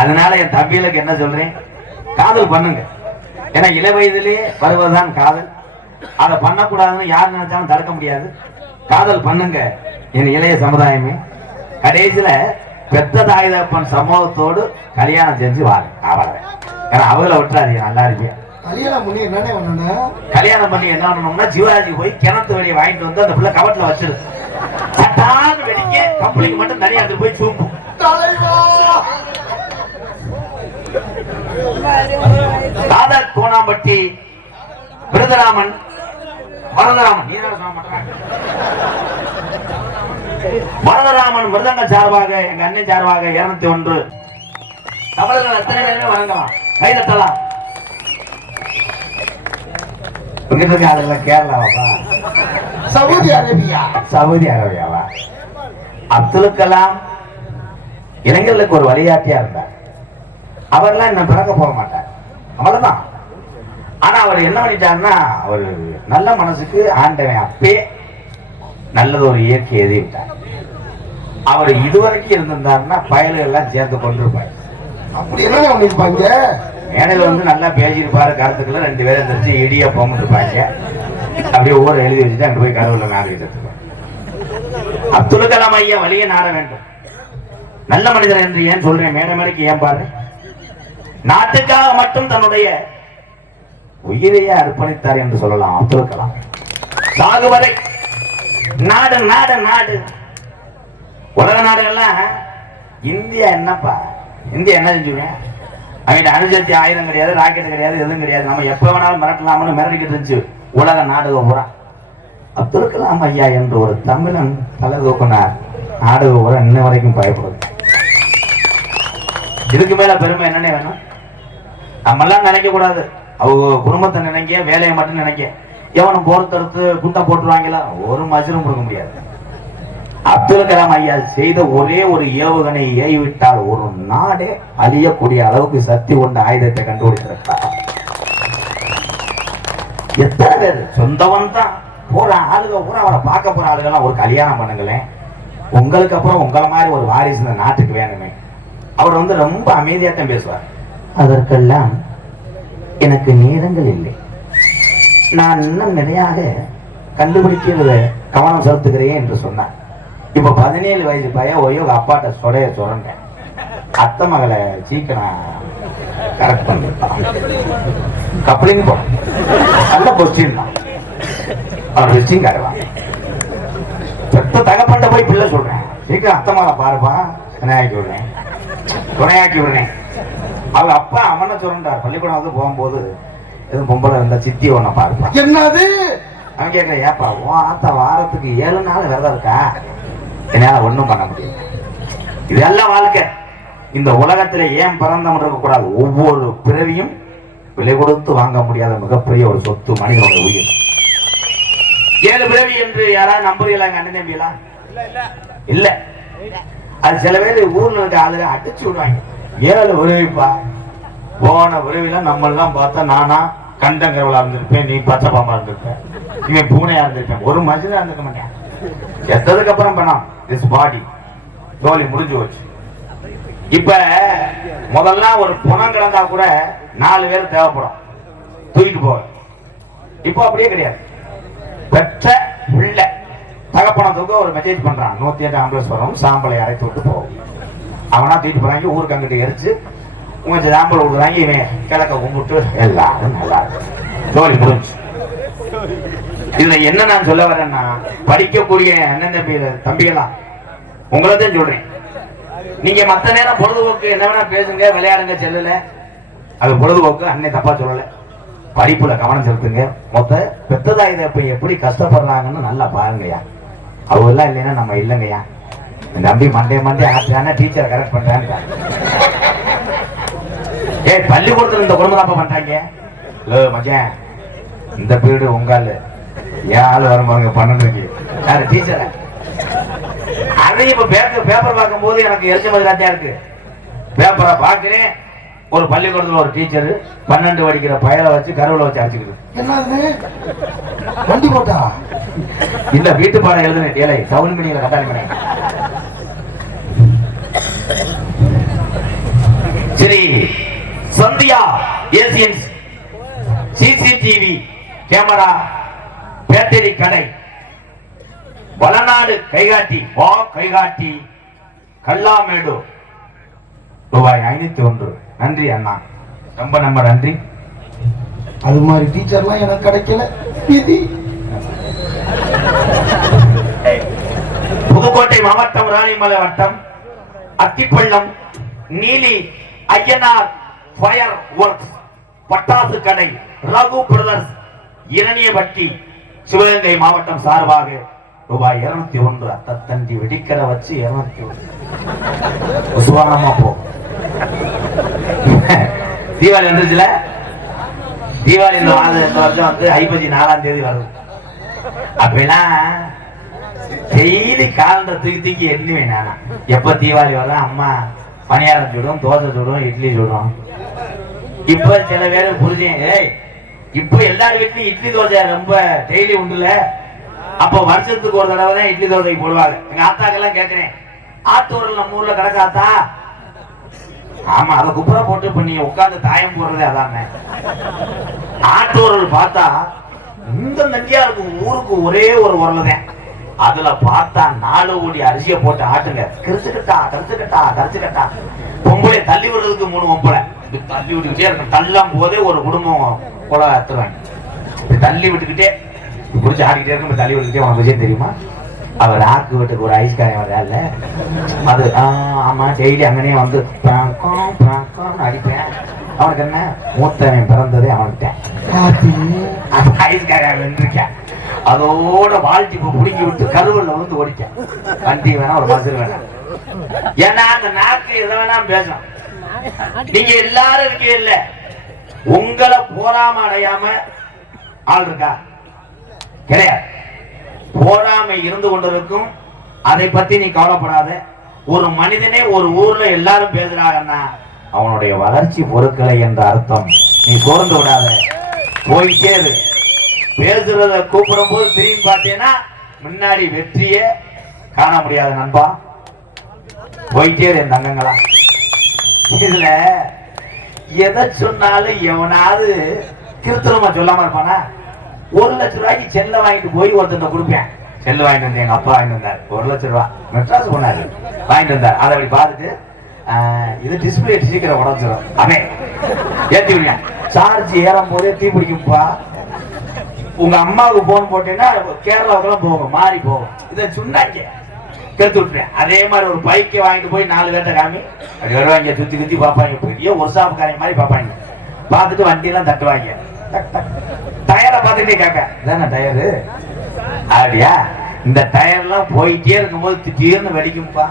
அதனால என் தம்பிகளுக்கு என்ன சொல்றேன், காதல் பண்ணுங்க. ஏன்னா இள வயதிலேயே வருவதுதான் காதல். அதை பண்ணக்கூடாதுன்னு யார் நினைச்சாலும் தடுக்க முடியாது. காதல் பண்ணுங்க என் இளைய சமுதாயமே. கடைசியில பெத்த தாய் தகப்பன் சமூகத்தோடு கல்யாணம் செஞ்சு வாங்க. அவ்வளவு. ஏன்னா அவங்கள விட்டுறாதீங்க, நல்லா இருப்பீங்க. கல்யாணம் பண்ணி என்னன்னே பண்ணன? கல்யாணம் பண்ணி என்ன பண்ணணும்னா சிவராஜி போய் கிணத்து வெளியே வாங்கிட்டு வந்து அந்த பிள்ளை கவட்டில் வச்சிரு. சட்டான்னு வெடிக்க கம்பளிக்கு மட்டும் தனியா அது போய் சூம்பும். தலைவா தாதர் கோணாம்பட்டி விருதராமன் வரதராமன் வரதராமன் மிருதங்க சார்பாக எங்க அண்ணன் சார்பாக 201 தமிழர்கள் எத்தனை பேருமே வணங்கலாம், கை தட்டலாம். கேரளாவா சவுதி அரேபியா? சவுதி அரேபியாவா? அப்துல் கலாம் இளைஞர்களுக்கு ஒரு வழிகாட்டியா இருந்தார். அவர்லாம் என்ன பிறக்க போக மாட்டார், அவ்வளவுதான். ஆனா அவர் என்ன பண்ணிட்டாருன்னா, அவர் நல்ல மனசுக்கு ஆண்டவன் அப்பே நல்லது ஒரு இயற்கை எழுதி விட்டார். அவர் இதுவரைக்கும் இருந்திருந்தாருன்னா பயல்கள் எல்லாம் சேர்ந்து கொண்டிருப்பாங்க. அப்படி என்ன பண்ணிருப்பாங்க? மேடையில் வந்து நல்லா பேசியிருப்பாரு, கருத்துக்களை 2 பேரும் தெரிஞ்சு இடியா போட்டு இருப்பாங்க. அப்படியே ஊரை எழுதி வச்சுட்டு அங்க போய் கடவுளை நாடு. அப்துல் கலாம் ஐயா வழியை நாட வேண்டும். நல்ல மனிதர் என்று ஏன் சொல்றேன், மேடை மேடைக்கு ஏன் பாரு, நாட்டுக்காக மட்டும் தன்னுடைய உயிரையே அர்ப்பணித்தார் என்று சொல்லலாம். அப்துல் கலாம் சாகுவரை நாடு நாடு நாடு உலக நாடுகள்லாம் இந்தியா என்னப்பா, இந்தியா என்ன செஞ்சுவேன்? அவங்கிட்ட அணுசக்தி ஆயுதம் கிடையாது, ராக்கெட் கிடையாது, எதுவும் கிடையாது. நம்ம எப்ப வேணாலும் மிரட்டலாம்னு மிரட்டிக்கிட்டு இருந்துச்சு உலக நாடகம் பூரா. அப்துல் கலாம் ஐயா என்று ஒரு தமிழன் தலை தூக்கினார், நாடகம் பூரா இன்ன வரைக்கும் பயப்படுது. இதுக்கு மேல பெருமை என்னன்னே வேணும்? நம்ம எல்லாம் நினைக்க கூடாது, அவங்க குடும்பத்தை நினைக்க, வேலையை மட்டும் நினைக்க. எவனும் பொறுத்தெடுத்து குட்டை போட்டுருவாங்களா? ஒரு மஜரும் கொடுக்க முடியாது. அப்துல் கலாம் ஐயா செய்த ஒரே ஒரு ஏவுகணை ஏவிட்டால் ஒரு நாடே அழியக்கூடிய அளவுக்கு சக்தி கொண்ட ஆயுதத்தை கண்டுபிடித்திருக்கார். எத்தனை பேர் சொந்தவன் தான் போற ஆளுக கூட அவரை பார்க்க போற ஆளுகெல்லாம் ஒரு கல்யாணம் பண்ணுங்களேன், உங்களுக்கு அப்புறம் உங்களை மாதிரி ஒரு வாரிசு இந்த நாட்டுக்கு வேணுமே. அவர் வந்து ரொம்ப அமைதியாத்தான் பேசுவார். அதற்கெல்லாம் எனக்கு நேரங்கள் இல்லை, நான் இன்னும் நிறையாக கண்டுபிடிக்கிறத கவனம் செலுத்துகிறேன் என்று சொன்னார். இப்ப 17 வயசு பையன் ஒய்யோ அப்பாட்ட சொடைய சொல்றேன், அத்தை மகளை சீக்கிரம் கரெக்ட் பண்ணிருப்பான், கப்ளிங் போட நல்ல கொஸ்டின் தான். அவர் விசிங் காட்டுவான். பெத்த தகப்பட்ட போய் பிள்ளை சொல்றேன், சீக்கிரம் அத்தை மகளை பாருப்பா, துணையாக்கி விடுறேன் துணையாக்கி விடுறேன். அவங்க அப்பா அவனை சொல்றார், பள்ளிக்கூடம் வந்து போகும்போது எதுவும் பொம்பளை இருந்தா சித்தி ஒன்ன பாருப்பா. என்னது? அவன் கேட்கிறேன், ஏப்பா உன் ஆத்தா வாரத்துக்கு 7 நாள் விரதம் இருக்கா? என்னால ஒண்ணும் பண்ண முடியும். இதெல்லாம் வாழ்க்கை. இந்த உலகத்துல ஏன் பிறந்தம் இருக்கக்கூடாது? ஒவ்வொரு பிறவியும் விலை கொடுத்து வாங்க முடியாத மிகப்பெரிய ஒரு சொத்து மனிதனோட உயிர். 7 பிறவி என்று யாராவது நம்புறீங்களா? எங்க அண்ணன் தம்பியெல்லாம் இல்ல. அது சில பேர் ஊர்ல இருக்க ஆளுங்க அடிச்சு விடுவாங்க. 7 பிறவிப்பா, போன பிறவில நம்ம எல்லாம் பார்த்தா நானா கண்டங்கரவலா இருந்திருப்பேன், நீ பச்சை பாம்பா இருந்திருப்பேன், இவன் பூனையா இருந்திருப்பேன், ஒரு மனுஷனா இருந்திருக்க மாட்டேன். எத்ததுக்கு அப்புறம் பண்ணான் திஸ் பாடி தோழி முடிஞ்சு போச்சு. இப்ப முதல்ல ஒரு புணம் கிடந்தா கூட 4 பேர் தேவைப்படும் தூக்கிட்டு போக. இப்போ அப்படியே கிடையாது. பெற்ற பிள்ளை தகப்பணத்துக்கு ஒரு மெசேஜ் பண்றான், 108 ஆம்புலன்ஸ் வரும், சாம்பலை அரைத்து விட்டு போகும். அவனா தூக்கிட்டு போறாங்க, ஊருக்கு அங்கிட்டு எரிச்சு கொஞ்சம் சாம்பல் விடுறாங்க, இவன் கிழக்க கும்பிட்டு எல்லாரும் நல்லா இருக்கு, தோழி முடிஞ்சு. இதுல என்ன நான் சொல்ல வரேன்னா, படிக்கக்கூடிய அண்ணன் தம்பிகளா உங்களை தான் சொல்றேன். நீங்க மத்த நேரம் பொழுதுபோக்கு என்ன வேணா பேசுங்க, விளையாடுங்க, செல்லுல, அது பொழுதுபோக்கு. அண்ணன் தப்பா சொல்லல, படிப்புல கவனம் செலுத்துங்க. மொத்த பெத்ததாயுத இப்ப எப்படி கஷ்டப்படுறாங்கன்னு நல்லா பாருங்கய்யா. அவங்க எல்லாம் இல்லைன்னா நம்ம இல்லைங்கய்யா. நம்பி மண்டே ஆனா டீச்சரை கரெக்ட் பண்றாங்க. பள்ளிக்கூடத்துல இந்த குடும்பம் தான் பண்றாங்க. மச்சான் இந்த பீரியடு உங்கால ஏன் ஆள் வரும்போது 12 யாரு டீச்சரை. அதையும் இப்ப பேப்பர் பார்க்கும் போது எனக்கு எரிச்ச மாதிரி ராத்தியா இருக்கு. பேப்பரை பார்க்கிறேன், ஒரு பள்ளிக்கூடத்துல ஒரு டீச்சர் 12 படிக்கிற பயலை வச்சு கருவில வச்சு அடிச்சுக்கிது. என்னது வண்டி போட்டா? இல்ல, வீட்டு பாடம் எழுதுனேன், ஏழை டவுன் மீடியில கட்டாளி பண்ணேன். சரி, Sandhya Asians CCTV camera battery கடை வளநாடு கைகாட்டி கல்லாமேடு ரூபாய் 501. நன்றி அண்ணா, ரொம்ப நன்றி. அது மாதிரி டீச்சர்லாம் எனக்கு கிடைக்கல. விதி. புதுக்கோட்டை மாவட்டம் ராணிமலை வட்டம் அத்திப்பள்ளம் நீலி ஐயனார் ஃபயர் ஒர்க்ஸ் பட்டாசு கடை ரகு பிரதர்ஸ் இரணியபட்டி சிவகங்கை மாவட்டம் சார்பாக ரூபாய் 201 அத்தத்தண்டி வெடிக்கிற வச்சு 201 சுவாரமா போ. தீபாவளி வந்துருச்சுல. தீபாவளி இந்த வருஷம் வந்து ஐப்பசி 4ஆம் தேதி வருது. அப்படிலாம் டெய்லி காலண்ட தூக்கி எண்ணுவேன் நானா. எப்ப தீபாவளி வர அம்மா பணியாரம் சுடும், தோசை சுடும், இட்லி சுடும். இப்ப சில பேர் புரிஞ்சேன், இப்ப எல்லார் வீட்லயும் இட்லி தோசை ரொம்ப டெய்லி உண்டுல. அப்ப வருஷத்துக்கு ஒரு தடவை தான் இட்லி தோசை போடுவாங்க. எங்க ஆத்தாக்கெல்லாம் கேட்கிறேன், ஆத்தூர்ல நம்ம ஊர்ல கிடக்காத்தா? ஆமா, அதை குப்புற போட்டு இப்ப நீ உட்கார்ந்து தாயம் போடுறதே அதானே. ஆத்தூரல் பார்த்தா இந்த நந்தியாருக்கு ஊருக்கு ஒரே ஒரு உரலதான். அதுல பார்த்தா 4 கோடி அரிசியை போட்டு ஆட்டுங்க. கரிச்சுக்கட்டா கரிச்சுக்கட்டா கரிச்சுக்கட்டா. பொம்பளை தள்ளி விடுறதுக்கு 3 பொம்பளை தள்ளி விட்டுக்கிட்டே இருக்கும். தள்ளும் போதே ஒரு குடும்பம் கொலை அத்துருவாங்க. தள்ளி விட்டுக்கிட்டே பிடிச்சி ஆடிக்கிட்டே இருக்கும். தள்ளி விட்டுக்கிட்டே உனக்கு விஷயம் தெரியுமா? அவர் ஆக்கு வீட்டுக்கு ஒரு ஐஸ்காரம் வரல. அது ஆமா, டெய்லி அங்கனே வந்து அடிப்பேன். அவனுக்கு என்ன, மூத்தவன் பிறந்ததே அவன்கிட்ட ஐஸ்காரம் வென்றிருக்கேன். அதோட வாழ்த்தி புடுங்கி விட்டு கருவல்ல வந்து ஓடிக்க. வண்டி வேணா ஒரு மசூர் வேணாம். ஏன்னா அந்த நாக்கு எதை வேணா பேசும். நீங்க எல்லாரும் இருக்கே இல்ல, உங்களை போராம அடையாம ஆள் இருக்கா? கிடையாது. போராமை இருந்து கொண்டிருக்கும். அதை பத்தி நீ கவலைப்படாத. ஒரு மனிதனே ஒரு ஊர்ல எல்லாரும் பேசுறாங்கன்னா அவனுடைய வளர்ச்சி பொருட்களை என்ற அர்த்தம். நீ சோர்ந்து விடாத, போயிட்டே இரு. பேசுறத கூப்பிடும் போது திரும்பி பார்த்தேன்னா முன்னாடி வெற்றியே காண முடியாது நண்பா. போயிட்டே இரு என் தங்கங்களா. இதுல எதை சொன்னாலும் எவனாவது கிருத்திரமா சொல்லாம இருப்பானா? 1 லட்ச ரூபாய்க்கு செல்ல வாங்கிட்டு போய் ஒருத்தன் கொடுப்பேன். செல்லு வாங்கிட்டு வந்தேன், எங்க அப்பா வாங்கிட்டு வந்தார். 1 லட்ச ரூபாய் மெட்ராஸ் போனாரு, வாங்கிட்டு வந்தார். அதை அப்படி பார்த்துட்டு இது டிஸ்பிளே சீக்கிரம் உடஞ்சிடும், அவன் ஏற்றி விடுவேன். சார்ஜ் ஏறும் போதே தீ பிடிக்கும்பா. உங்க அம்மாவுக்கு போன் போட்டீங்கன்னா கேரளாவுக்குலாம் போகும், மாறி போகும். இதை சுண்ணாங்க கெடுத்து விட்டுறேன். அதே மாதிரி ஒரு பைக்கை வாங்கிட்டு போய் 4 பேர்ட்ட காமி அப்படி வருவாங்க. சுத்தி குத்தி பார்ப்பாங்க. பெரிய ஒரு சாப்புக்காரங்க மாதிரி பார்ப்பாங்க. பார்த்துட்டு வண்டியெல்லாம் தட்டுவாங்க. டயரை பார்த்துட்டே கேட்க, இதான டயரு அப்படியா? இந்த டயர்லாம் போயிட்டே இருக்கும்போது திடீர்னு வெடிக்கும்பா.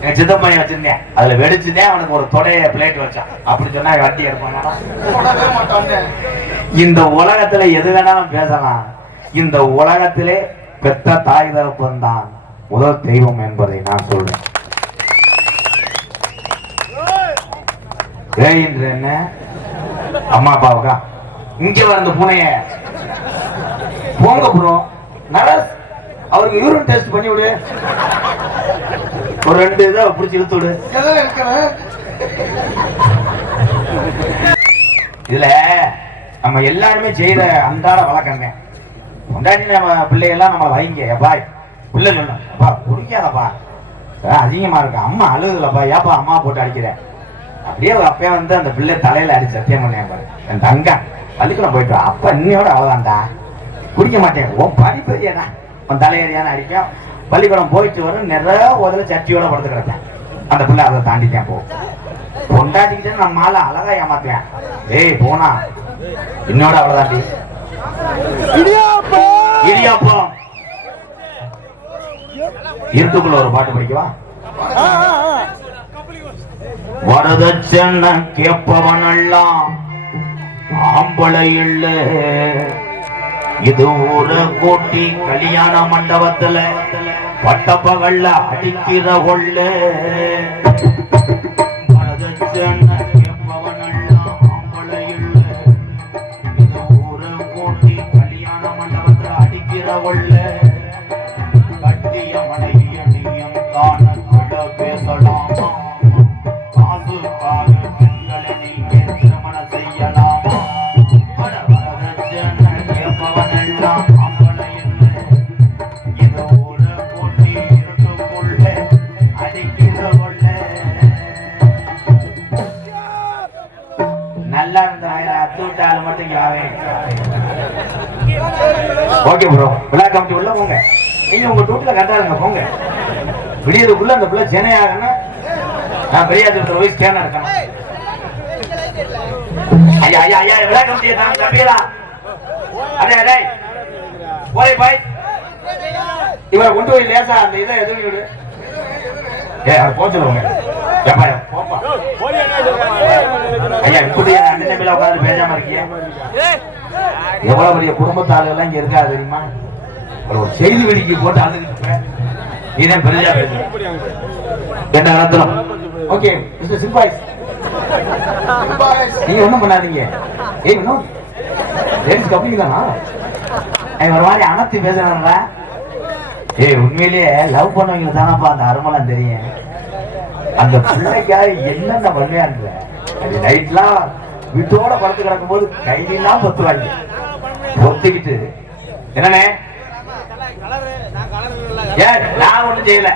எங்க சித்தப்பையன் வச்சிருந்தேன், அதுல வெடிச்சுதான் அவனுக்கு ஒரு தொடைய பிளேட் வச்சான். அப்படி சொன்னா வண்டி எடுப்பானா? இந்த உலகத்துல எது வேணாலும் பேசலாம். இந்த உலகத்திலே பெத்த தாய் தகப்பன் தான் முதல் தெய்வம் என்பதை நான் சொல்றேன். என்று என்ன அம்மா அப்பாவுக்கா இங்க வந்து பூனைய போங்க ப்ரோ, நரஸ் அவருக்கு யூரின் டெஸ்ட் பண்ணி விடு. ஒரு 2 இதை பிடிச்சி இழுத்து விடு. இதுல நம்ம எல்லாருமே செய்யற அன்றாட வழக்கங்க. கொண்டாடி நம்ம பிள்ளைகள்லாம் நம்ம வைங்க. எப்பா பிள்ளை சொல்லணும், அப்பா குடிக்காதப்பா, அதிகமா இருக்கு, அம்மா அழுகுலப்பா, ஏப்பா அம்மா போட்டு அடிக்கிற. அப்படியே அப்பயே வந்து அந்த பிள்ளை தலையில அடி சத்தியம் பண்ணேன் பாரு. என் தங்கம் பள்ளிக்கூடம் போயிட்டு அப்பா இன்னையோட அவ்வளவுதான்டா, குடிக்க மாட்டேன், உன் படிப்பறியாடா, உன் தலையறியான அடிக்கும். பள்ளிக்கூடம் போயிட்டு வரும், நிறைய உதல சட்டியோட படுத்து கிடப்பேன். அந்த பிள்ளை அதை தாண்டிட்டேன். போ கொண்டாடிக்கிட்டு நம்ம ஆள அழகா ஏமாத்துவேன். ஏய் போனா இன்னோட அவ்வளவுதாண்டி. இடியாப்பம் இருட்டுக்குள்ள ஒரு பாட்டு படிக்கவா? வரதட்சணை கேட்பவன் எல்லாம் ஆம்பளை இல்ல, இது ஊரை கூட்டி கல்யாண மண்டபத்துல பட்டப்பகல்ல அடிக்கிற கொள்ள. வரதட்சணை கேட்பவன் எல்லாம் ஆம்பளை இல்ல, இது ஊரை கூட்டி கல்யாண மண்டபத்துல அடிக்கிற கொள்ள. கட்டிய மனைவிய நீயும் காண பேசலாமா? காசுக்காக பெண்களை நீங்க திருமணம் செய்யலாமா? வரதட்சணை கேட்பவன் எல்லாம் ஆம்பளை இல்லை, இது ஊரை கூட்டி இருட்டுக்குள்ள அடிக்கிற கொள்ள. மட்டும் இங்க வாங்க. ஓகே ப்ரோ, விழா கமிட்டி உள்ள போங்க. நீங்க உங்க டூட்ல கட்டாருங்க போங்க. விடியதுக்குள்ள அந்த பிள்ளை சென்னை ஆகணும். நான் பெரியாஜத்துல போய் ஸ்கேன் இருக்கணும். ஐயா ஐயா ஐயா விழா கமிட்டியை தான் தம்பிகளா. அடே அடே போய் பாய் இவரை கொண்டு போய் லேசா அந்த இதை எதுவும் விடு. அவர் போக சொல்லுவாங்க. ஐயா இப்படி அண்ணன் மேல உட்காந்து பேசாம இருக்கீங்க. எவ்வளவு பெரிய குடும்பத்தாளர் எல்லாம் இங்க இருக்கா தெரியுமா? ஒரு செய்தி வெடிக்கை போட்டு அழுதுட்டு இதான் பெரியா பேசு என்ன நடத்தணும். ஓகே மிஸ்டர் சிம்பாய்ஸ் நீங்க ஒண்ணும் பண்ணாதீங்க. ஏய் இன்னும் லேடிஸ் கம்பெனி தானா? ஒரு மாதிரி அனத்தி பேசுறாங்களா? ஏய் உண்மையிலேயே லவ் பண்ணவங்க தானப்பா அந்த அருமெல்லாம் தெரியும். அந்த பிள்ளைக்காக என்னென்ன பண்ணுவாங்க. அது நைட்லாம் வீட்டோட படுத்து கிடக்கும் போது கையெல்லாம் பொத்துவாங்க. பொத்திக்கிட்டு என்னண்ணே ஏன் நான் ஒண்ணும் செய்யல.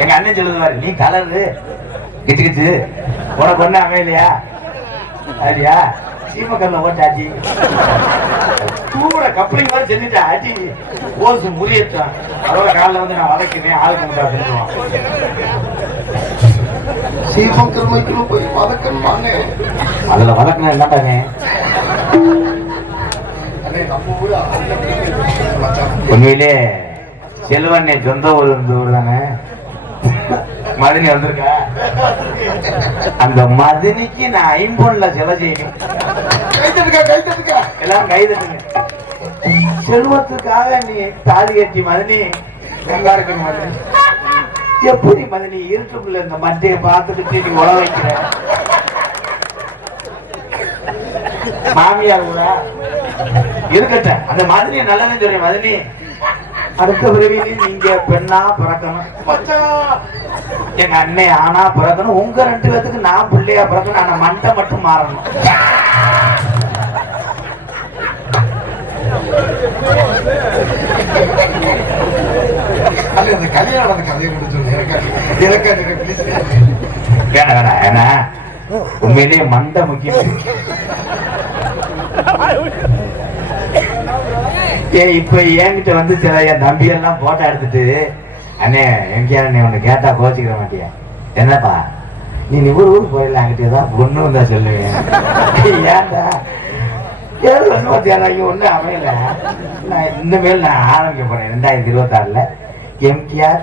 எங்க அண்ணன் சொல்லுவாரு நீ கலரு கிச்சு கிச்சு உனக்கு ஒண்ணு அமையலையா அப்படியா சீமக்கல்ல ஓட்டாச்சு கூட கப்ளிங் மாதிரி செஞ்சுட்டா ஆச்சு போசு முறியத்தான். அதோட காலில் வந்து நான் வதக்கினேன் ஆளுக்கு சொல்லுவான். சீமக்கல் மைக்கில் போய் வதக்கணுமாங்க. அதுல வதக்கின என்னட்டாங்க உண்மையிலே செல்வண்ணே சொந்த ஊர் ஊர் தானே மதினி வந்திருக்கா. அந்த மதினிக்கு நான் ஐம்பொன்ல செலவு செய்யணும். எல்லாம் கைதட்டுங்க. செல்வத்துக்காக நீ தாலி கட்டி மதினி நல்லா இருக்கணும். மதினி எப்படி மதினி இருட்டுக்குள்ள இந்த மட்டையை பார்த்துட்டு நீ உழ வைக்கிற மாமியார் கூட இருக்கட்ட அந்த மதினியை நல்லதுன்னு சொல்றேன். மதினி அடுத்த பிறவியில் நீங்க பெண்ணா பிறக்கணும். எங்க அண்ணே ஆனா பிறக்கணும். உங்க 2 பேத்துக்கு நான் பிள்ளையா பிறக்கணும். ஆனா மண்டை மட்டும் மாறணும். அந்த கல்யாண கதையை ஏன்னா உண்மையிலேயே மண்டை முக்கியம். இப்ப என்கிட்ட வந்து சில என் தம்பி எல்லாம் போட்டோ எடுத்துட்டு அண்ணே எம்கேஆர் அண்ணே ஒண்ணு கேட்டா கோச்சிக்கிற மாட்டியா? என்னப்பா நீ ஊருக்கு போயிடலாம் அங்கிட்ட ஏதாவது பொண்ணு வந்தா சொல்லுவேன். ஏன்டா 7 வருஷம் பார்த்தியா ஒண்ணு அமையல. நான் இனிமேல் நான் ஆரம்பிக்க போறேன் 2026 எம்கேஆர்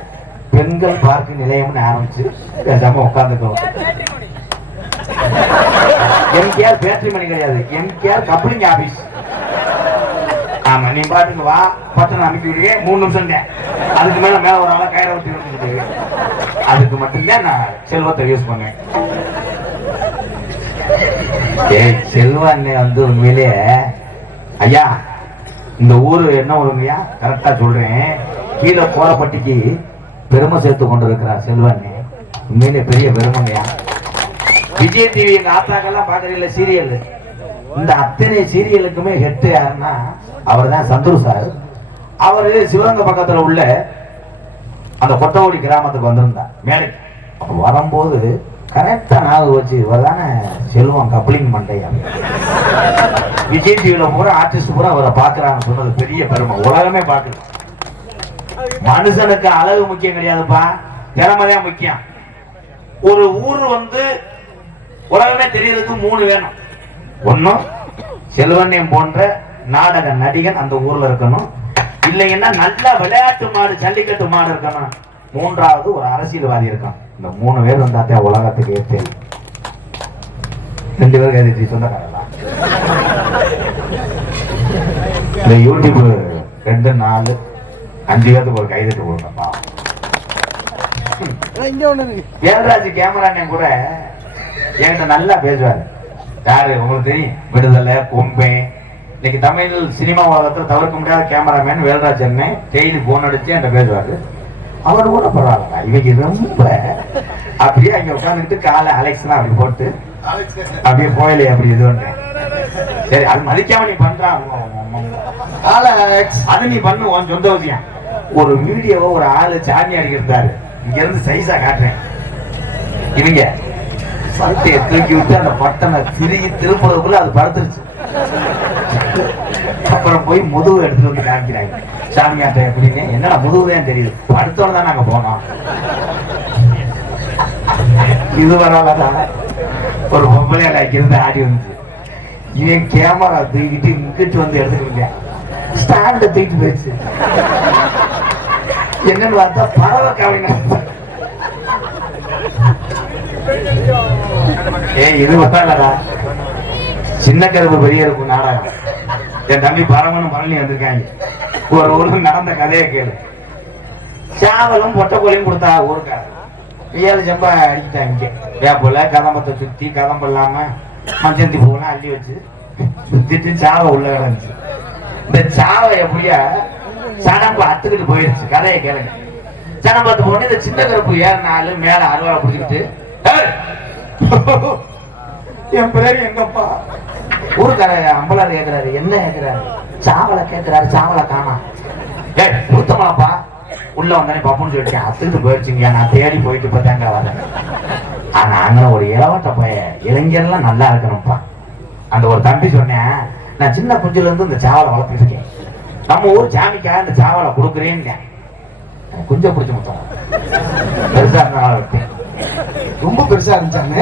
பெண்கள் பார்க்கு நிலையம்னு ஆரம்பிச்சு பேசாம உட்காந்துக்கோ. எம்கேஆர் பேட்டரி மணி கிடையாது, எம்கேஆர் கப்ளிங் ஆபீஸ். ஆமா நீ பாட்டுக்கு வா பட்டன் அமைக்க விடுவே 3 நிமிஷம் தான். அதுக்கு மேல மேல ஒரு ஆளா கயிறை விட்டு விட்டுட்டு அதுக்கு மட்டும்தான் நான் செல்வத்தை யூஸ் பண்ணுவேன். செல்வண்ணே வந்து உண்மையிலேயே ஐயா இந்த ஊரு என்ன ஊருங்கய்யா கரெக்டா சொல்றேன். கீழே கோலப்பட்டிக்கு பெருமை சேர்த்து கொண்டு இருக்கிறார் செல்வண்ணே. உண்மையிலே பெரிய பெருமைங்கய்யா. விஜய் டிவி எங்க ஆத்தாக்கெல்லாம் பாக்குறீங்கள சீரியல். இந்த அத்தனை சீரியலுக்குமே ஹெட் யாருன்னா அவர் தான் சந்துரு சார். அவரு சிவகங்கை பக்கத்துல உள்ள அந்த கொட்டகுடி கிராமத்துக்கு வந்திருந்தார் மேடைக்கு. அப்ப வரும்போது கரெக்டா நாகு வச்சு இவர் தானே செல்வம் கப்ளிங் மண்டையா. விஜய் டிவில பூரா ஆர்டிஸ்ட் பூரா அவரை பாக்குறான்னு சொன்னது பெரிய பெருமை. உலகமே பாக்குது. மனுஷனுக்கு அழகு முக்கியம் கிடையாதுப்பா, திறமைதான் முக்கியம். ஒரு ஊர் வந்து உலகமே தெரியறதுக்கு 3 வேணும். ஒன்னும் செல்வண்யம் போன்ற நாடக நடிகன் அந்த ஊர்ல இருக்கணும். இல்லைன்னா நல்ல விளையாட்டு மாடு ஜல்லிக்கட்டு மாடு இருக்கணும். 3வது ஒரு அரசியல்வாதி இருக்கணும். இந்த 3 பேர் வந்தாத்தே உலகத்துக்கு ஏற்ற. 2 பேர் கைதி சொந்தக்காரங்களா? இந்த யூடியூப் 2 4 5 பேருக்கு ஒரு கைதிட்டு போடுங்கப்பா. வேல்ராஜ் கேமரானே கூட என்கிட்ட நல்லா பேசுவாரு. யாரு உங்களுக்கு தெரியும்? விடுதலை கொம்பே. இன்னைக்கு தமிழ் சினிமா உலகத்தில் தவிர்க்க முடியாத கேமராமேன் வேல்ராஜ் அண்ணன். டெய்லி போன் அடிச்சு என்கிட்ட பேசுவாரு. அவர் கூட பரவாயில்ல. இவங்க ரொம்ப அப்படியே அங்க உட்காந்துட்டு காலை அலெக்ஸ்லாம் அப்படி போட்டு அப்படியே போயிலே அப்படி இது பண்றேன். சரி அது மதிக்காம நீ பண்றான். அது நீ பண்ணு உன் சொந்த விஷயம். ஒரு வீடியோவை ஒரு ஆளு சாமி அடிக்கிறாரு. இங்க இருந்து சைஸா காட்டுறேன். இவங்க சட்டையை தூக்கி விட்டு அந்த பட்டனை திருப்பி திருப்புறதுக்குள்ள அது படுத்துருச்சு. அப்புறம் போய் முதுகு எடுத்துட்டு வந்து காமிக்கிறாங்க. சாமியாட்ட எப்படின்னு, என்னடா முதுகுதான் தெரியுது, அடுத்தோட தான் நாங்க போனோம். இது வராதான் ஒரு பொம்பளையால இருந்து ஆடி வந்துச்சு. இவன் கேமரா தூக்கிட்டு இங்கிட்டு வந்து எடுத்துக்கிட்டு ஸ்டாண்ட தூக்கிட்டு போயிடுச்சு. என்னன்னு பார்த்தா பறவை கவிஞர். இது வரலடா, சின்ன கருப்பு பெரிய இருக்கும் நாடகம். என் தம்பி பரமனும் பழனி வந்திருக்காங்க. ஒரு ஊருக்கு நடந்த கதையை கேளு. சாவலும் பொட்டக்கோலையும் கொடுத்தா ஊருக்கார 7 செம்பா அடிக்கிட்டாங்க. வேப்போல கதம்பத்தை சுத்தி கதம்பு இல்லாம மஞ்சந்தி பூவெல்லாம் அள்ளி வச்சு சுத்திட்டு சாவை உள்ள கிடந்துச்சு. இந்த சாவை எப்படியா சனம்பு அத்துக்கிட்டு போயிடுச்சு. கதையை கேளுங்க. சனம்பத்து போன இந்த சின்ன கருப்பு 7 மேல அருவாளை பிடிச்சிக்கிட்டு, என் பேரு எங்கப்பா ஊருக்கார அம்பலார் கேட்கிறாரு. என்ன கேட்கிறாரு? சாவலை கேட்கிறாரு. சாவலை காணா. ஊத்தமலப்பா உள்ள வந்தானே பப்புன்னு சொல்லிட்டேன். அத்துக்கிட்டு போயிடுச்சுங்க. நான் தேடி போயிட்டு இப்ப தேங்க வரேன். ஆனா அங்க ஒரு இளவட்ட பைய இளைஞர்லாம் நல்லா இருக்கணும்ப்பா. அந்த ஒரு தம்பி சொன்னேன், நான் சின்ன குஞ்சுல இருந்து இந்த சாவலை வளர்த்துட்டு இருக்கேன். நம்ம ஊர் சாமிக்காக இந்த சாவலை கொடுக்குறேன்னு குஞ்ச பிடிச்சு மொத்தம் பெருசா இருந்தாலும் வைப்பேன். ரொம்ப பெருசா இருந்துச்சாங்க.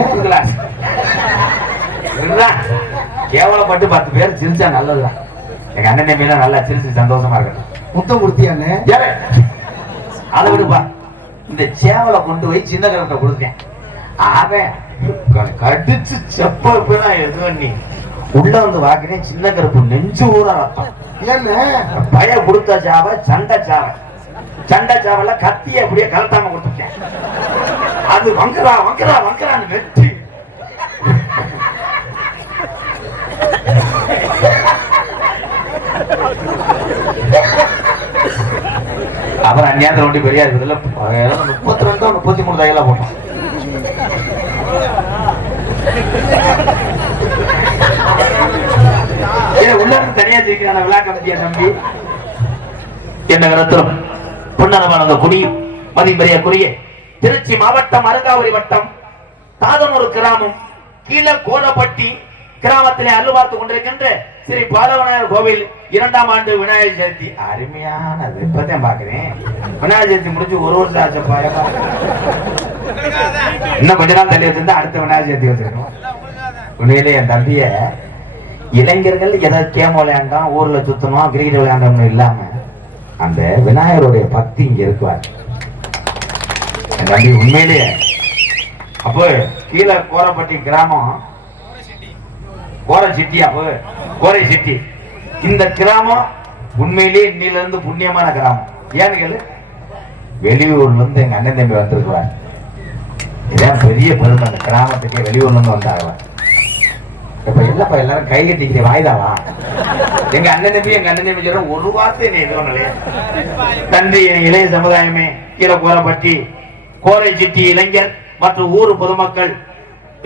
கேவலப்பட்டு 10 பேர் சிரிச்சா நல்லதுதான். எங்க அண்ணன் தம்பினா நல்லா சிரிச்சு சந்தோஷமா இருக்கட்டும். முத்தம் கொடுத்தியானே? அதை விடுப்பா. இந்த சேவலை கொண்டு போய் சின்ன கருப்பை கொடுத்தேன். அவன் கடிச்சு செப்பா எது பண்ணி உள்ள வந்து வாக்கினேன். சின்ன கருப்பு நெஞ்சு ஊற ரத்தம். என்ன பய கொடுத்த சாவை சண்டை சாவை. சண்டை சாவல கத்திய அப்படியே கலத்தாம கொடுத்துட்டேன். அது வங்கரா வங்கரா வங்கரான்னு வெற்றி. அப்புறம் அந்நியாயத்தை ஒண்டி பெரியா இருக்குதுல்ல, 32 33 தையெல்லாம் போட்டோம். உள்ள தனியா ஜெயிக்கிறான விழா கமிட்டியா தம்பி. என்ன கருத்தும் பொன்னரவான குடியும் மதிமரியாக்குரிய திருச்சி மாவட்டம் அருகாவரி வட்டம் தாதனூர் கிராமம் கீழே கோலப்பட்டி கிராமத்திலே அருள்பார்த்து கொண்டிருக்கின்ற ஸ்ரீ பாலவிநாயகர் கோவில் 2ஆம் ஆண்டு விநாயகர் சதுர்த்தி. அருமையானது. இப்பதான் பாக்குறேன். விநாயகர் சதுர்த்தி முடிஞ்சு 1 வருஷம் ஆச்சப்பா. இன்னும் கொஞ்ச நாள் தள்ளி வச்சிருந்தா அடுத்த விநாயகர் சதுர்த்தி வச்சிருக்கோம். உண்மையிலே என் தம்பிய இளைஞர்கள் ஏதாவது கேம் விளையாண்டான், ஊர்ல சுத்தணும், கிரிக்கெட் விளையாண்டோம்னு இல்லாம அந்த விநாயகருடைய பக்தி இங்க இருக்குவார் என் தம்பி. உண்மையிலேயே அப்போ கீழே கோரப்பட்டி கிராமம் கோரை சிட்டி. அப்போ கோரை சிட்டி இந்த கிராமம் உண்மையிலேயே இன்னில இருந்து புண்ணியமான கிராமம். ஏன்னு கேளு, வெளியூர்ல இருந்து எங்க அண்ணன் தம்பி வந்திருக்கிறார். இதான் பெரிய பெருமை. அந்த கிராமத்துக்கே வெளியூர்ல இருந்து வந்தாங்க. இப்ப இல்லப்பா எல்லாரும் கை கட்டிக்கிற வாய்தாவா? எங்க அண்ணன் தம்பி சொல்ற ஒரு வார்த்தை நீ எதுவும் இல்லையா? தந்தை இளைய சமுதாயமே, கீழே கோரப்பட்டி கோரை சிட்டி இளைஞர் மற்றும் ஊர் பொதுமக்கள்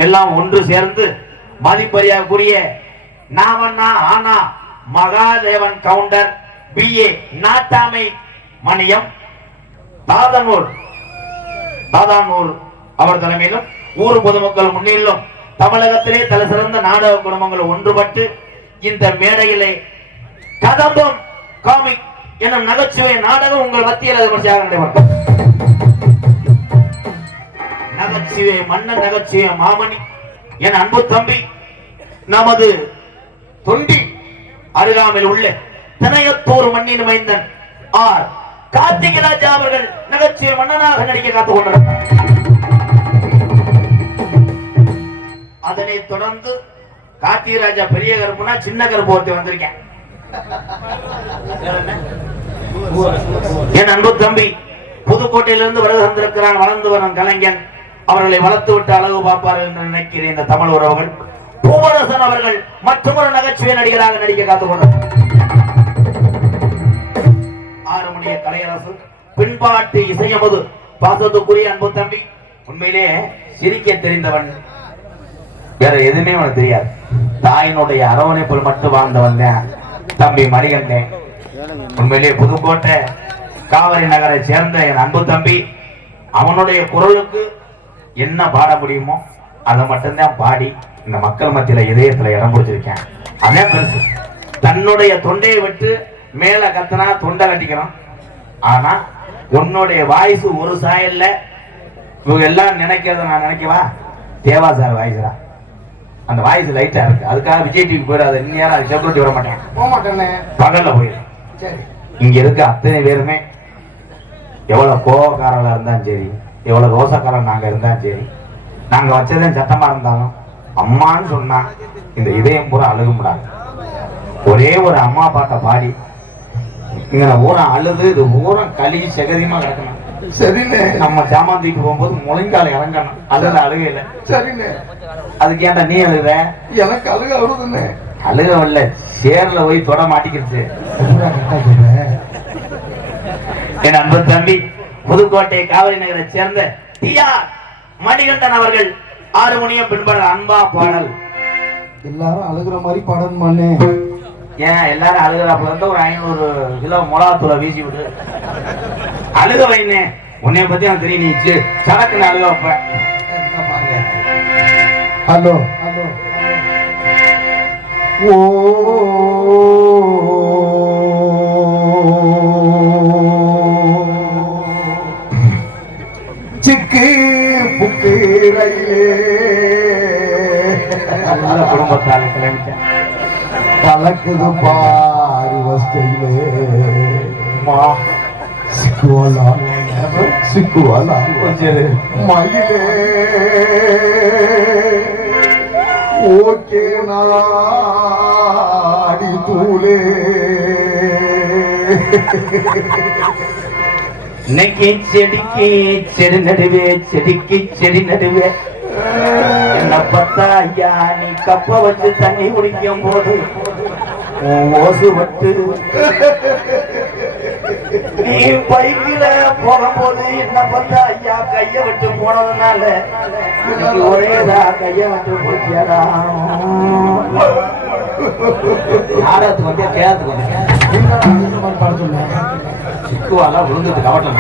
எல்லாம் ஒன்று சேர்ந்து மதிப்பரியாக்குரிய நாமண்ணா ஆனா மகாதேவன் கவுண்டர் BA நாட்டாமை மணியம் தாதனூர் அவர் தலைமையிலும் ஊர் பொதுமக்கள் முன்னிலும் தமிழகத்திலே தலை சிறந்த நாடக குடும்பங்கள் ஒன்றுபட்டு இந்த மேடையிலே கதம்பம் காமிக் எனும் நகைச்சுவை நாடகம் உங்கள் மத்தியில் நடைபெறும். நகைச்சுவை மன்னன் நகைச்சுவை மாமணி என் அன்பு தம்பி நமது தொண்டி அருகாமையில் உள்ள திணையத்தூர் மண்ணின் மைந்தன் ஆர் கார்த்திகராஜா அவர்கள் நகைச்சுவை மன்னனாக நடிக்க காத்துக் கொண்டிருந்தார். அதனை தொடர்ந்து கார்த்திகராஜா பெரிய கருப்புனா சின்ன கருப்பு ஒருத்தி வந்திருக்கேன். என் அன்பு தம்பி புதுக்கோட்டையிலிருந்து வருகை தந்திருக்கிறான் வளர்ந்து வரும் கலைஞன். அவர்களை வளர்த்து விட்டு அழகு பார்ப்பார் என்று நினைக்கிறேன் இந்த தமிழ் உறவுகள். பூவரசன் அவர்கள் மற்றொரு நகைச்சுவை நடிகராக நடிக்க காத்துக் கொண்டார். 6 மணிய கலையரசு பின்பாட்டு இசையமது பாசத்துக்குரிய அன்பு தம்பி. உண்மையிலே சிரிக்க தெரிந்தவன், வேற எதுவுமே உனக்கு தெரியாது. தாயினுடைய அரவணைப்பில் மட்டும் வாழ்ந்தவன் தம்பி மணிகண்டன். உண்மையிலேயே புதுக்கோட்டை காவிரி நகரை சேர்ந்த என் அன்பு தம்பி. அவனுடைய குரலுக்கு என்ன பாட முடியுமோ அதை மட்டும்தான் பாடி இந்த மக்கள் மத்தியில இதயத்துல இடம் பிடிச்சிருக்கேன். அதே பெருசு. தன்னுடைய தொண்டையை விட்டு மேல கத்துனா தொண்டை கட்டிக்கிறோம். ஆனா உன்னுடைய வாய்ஸ் ஒரு சாயல்ல இவங்க எல்லாம் நினைக்கிறத நான் நினைக்கவா? தேவா சார் வாய்ஸ்ரா, அந்த வாய்ஸ் லைட்டா இருக்கு. அதுக்காக விஜய் டிவிக்கு போயிடாது. இன்னும் செக்யூரிட்டி வர மாட்டேன், போக மாட்டேனே, பகல்ல போயிடு. சரி. இங்க இருக்க அத்தனை பேருமே எவ்வளவு கோவக்காரங்களா இருந்தாலும் சரி, எவ்வளவு ரோசக்காரன் நாங்க இருந்தாலும் சரி, நாங்க வச்சதே சத்தமா இருந்தாலும் அம்மான்னு சொன்னா இந்த இதயம் பூரா அழுகும்டாங்க. ஒரே ஒரு அம்மா பாட்டை பாடி இங்க பூரா அழுது இது பூரா கழுவி செகதியமா கிடக்கணும். சரிண்ணே. நம்ம சாமாந்திக்கு போகும்போது முழங்கால இறங்கணும். அழுத அழுகையில. சரிண்ணே. அதுக்கு ஏன்டா நீ அழுத? எனக்கு அழுக வருதுண்ணே. அழுகவில்ல, சேர்ல போய் தொட மாட்டிக்கிடுச்சு. என் அன்பு தம்பி புதுக்கோட்டை காவிரி நகரை சேர்ந்த டிஆர் மணிகண்டன் அவர்கள் ஆறுமணியம் பின்பற்ற அன்பா பாடல். எல்லாரும் அழுகுற மாதிரி பாடணுமாண்ணே? ஏன் எல்லாரும் அழுகிறப்ப வந்து ஒரு 500 கிலோ மிளகாத்தூளை வீசி விடு, அழுக வைனே. உன்னைய பத்தி எனக்கு தெரியும், நீ சடக்குன்னு அழுக வைப்ப. ஹலோ ஹலோ ஓ சிக்கு புக்கு ரயிலே குடும்பத்தால கிளம்பிட்டேன். கலக்குது பாரு வஸ்தையிலே மா சிக்குவாலா சிக்குவாலா சரி மயிலே ஓகே நாடி தூளே. இன்னைக்கு செடிக்கு செடி நடுவே, செடிக்கு செடி நடுவே என்ன பார்த்தா ஐயா, நீ கப்ப வச்சு தண்ணி குடிக்கும் போது ஓசு வட்டு, நீ பைக்கில போகும்போது என்ன பார்த்தா ஐயா கைய விட்டு போனதுனால ஒரேதா கைய விட்டு போச்சியாடா. யாராத்துக்கு வந்தியா கேரத்துக்கு வந்தியா? பாட சொன்னேன். சிக்குவாலாம் விழுந்துட்டு கவட்டம்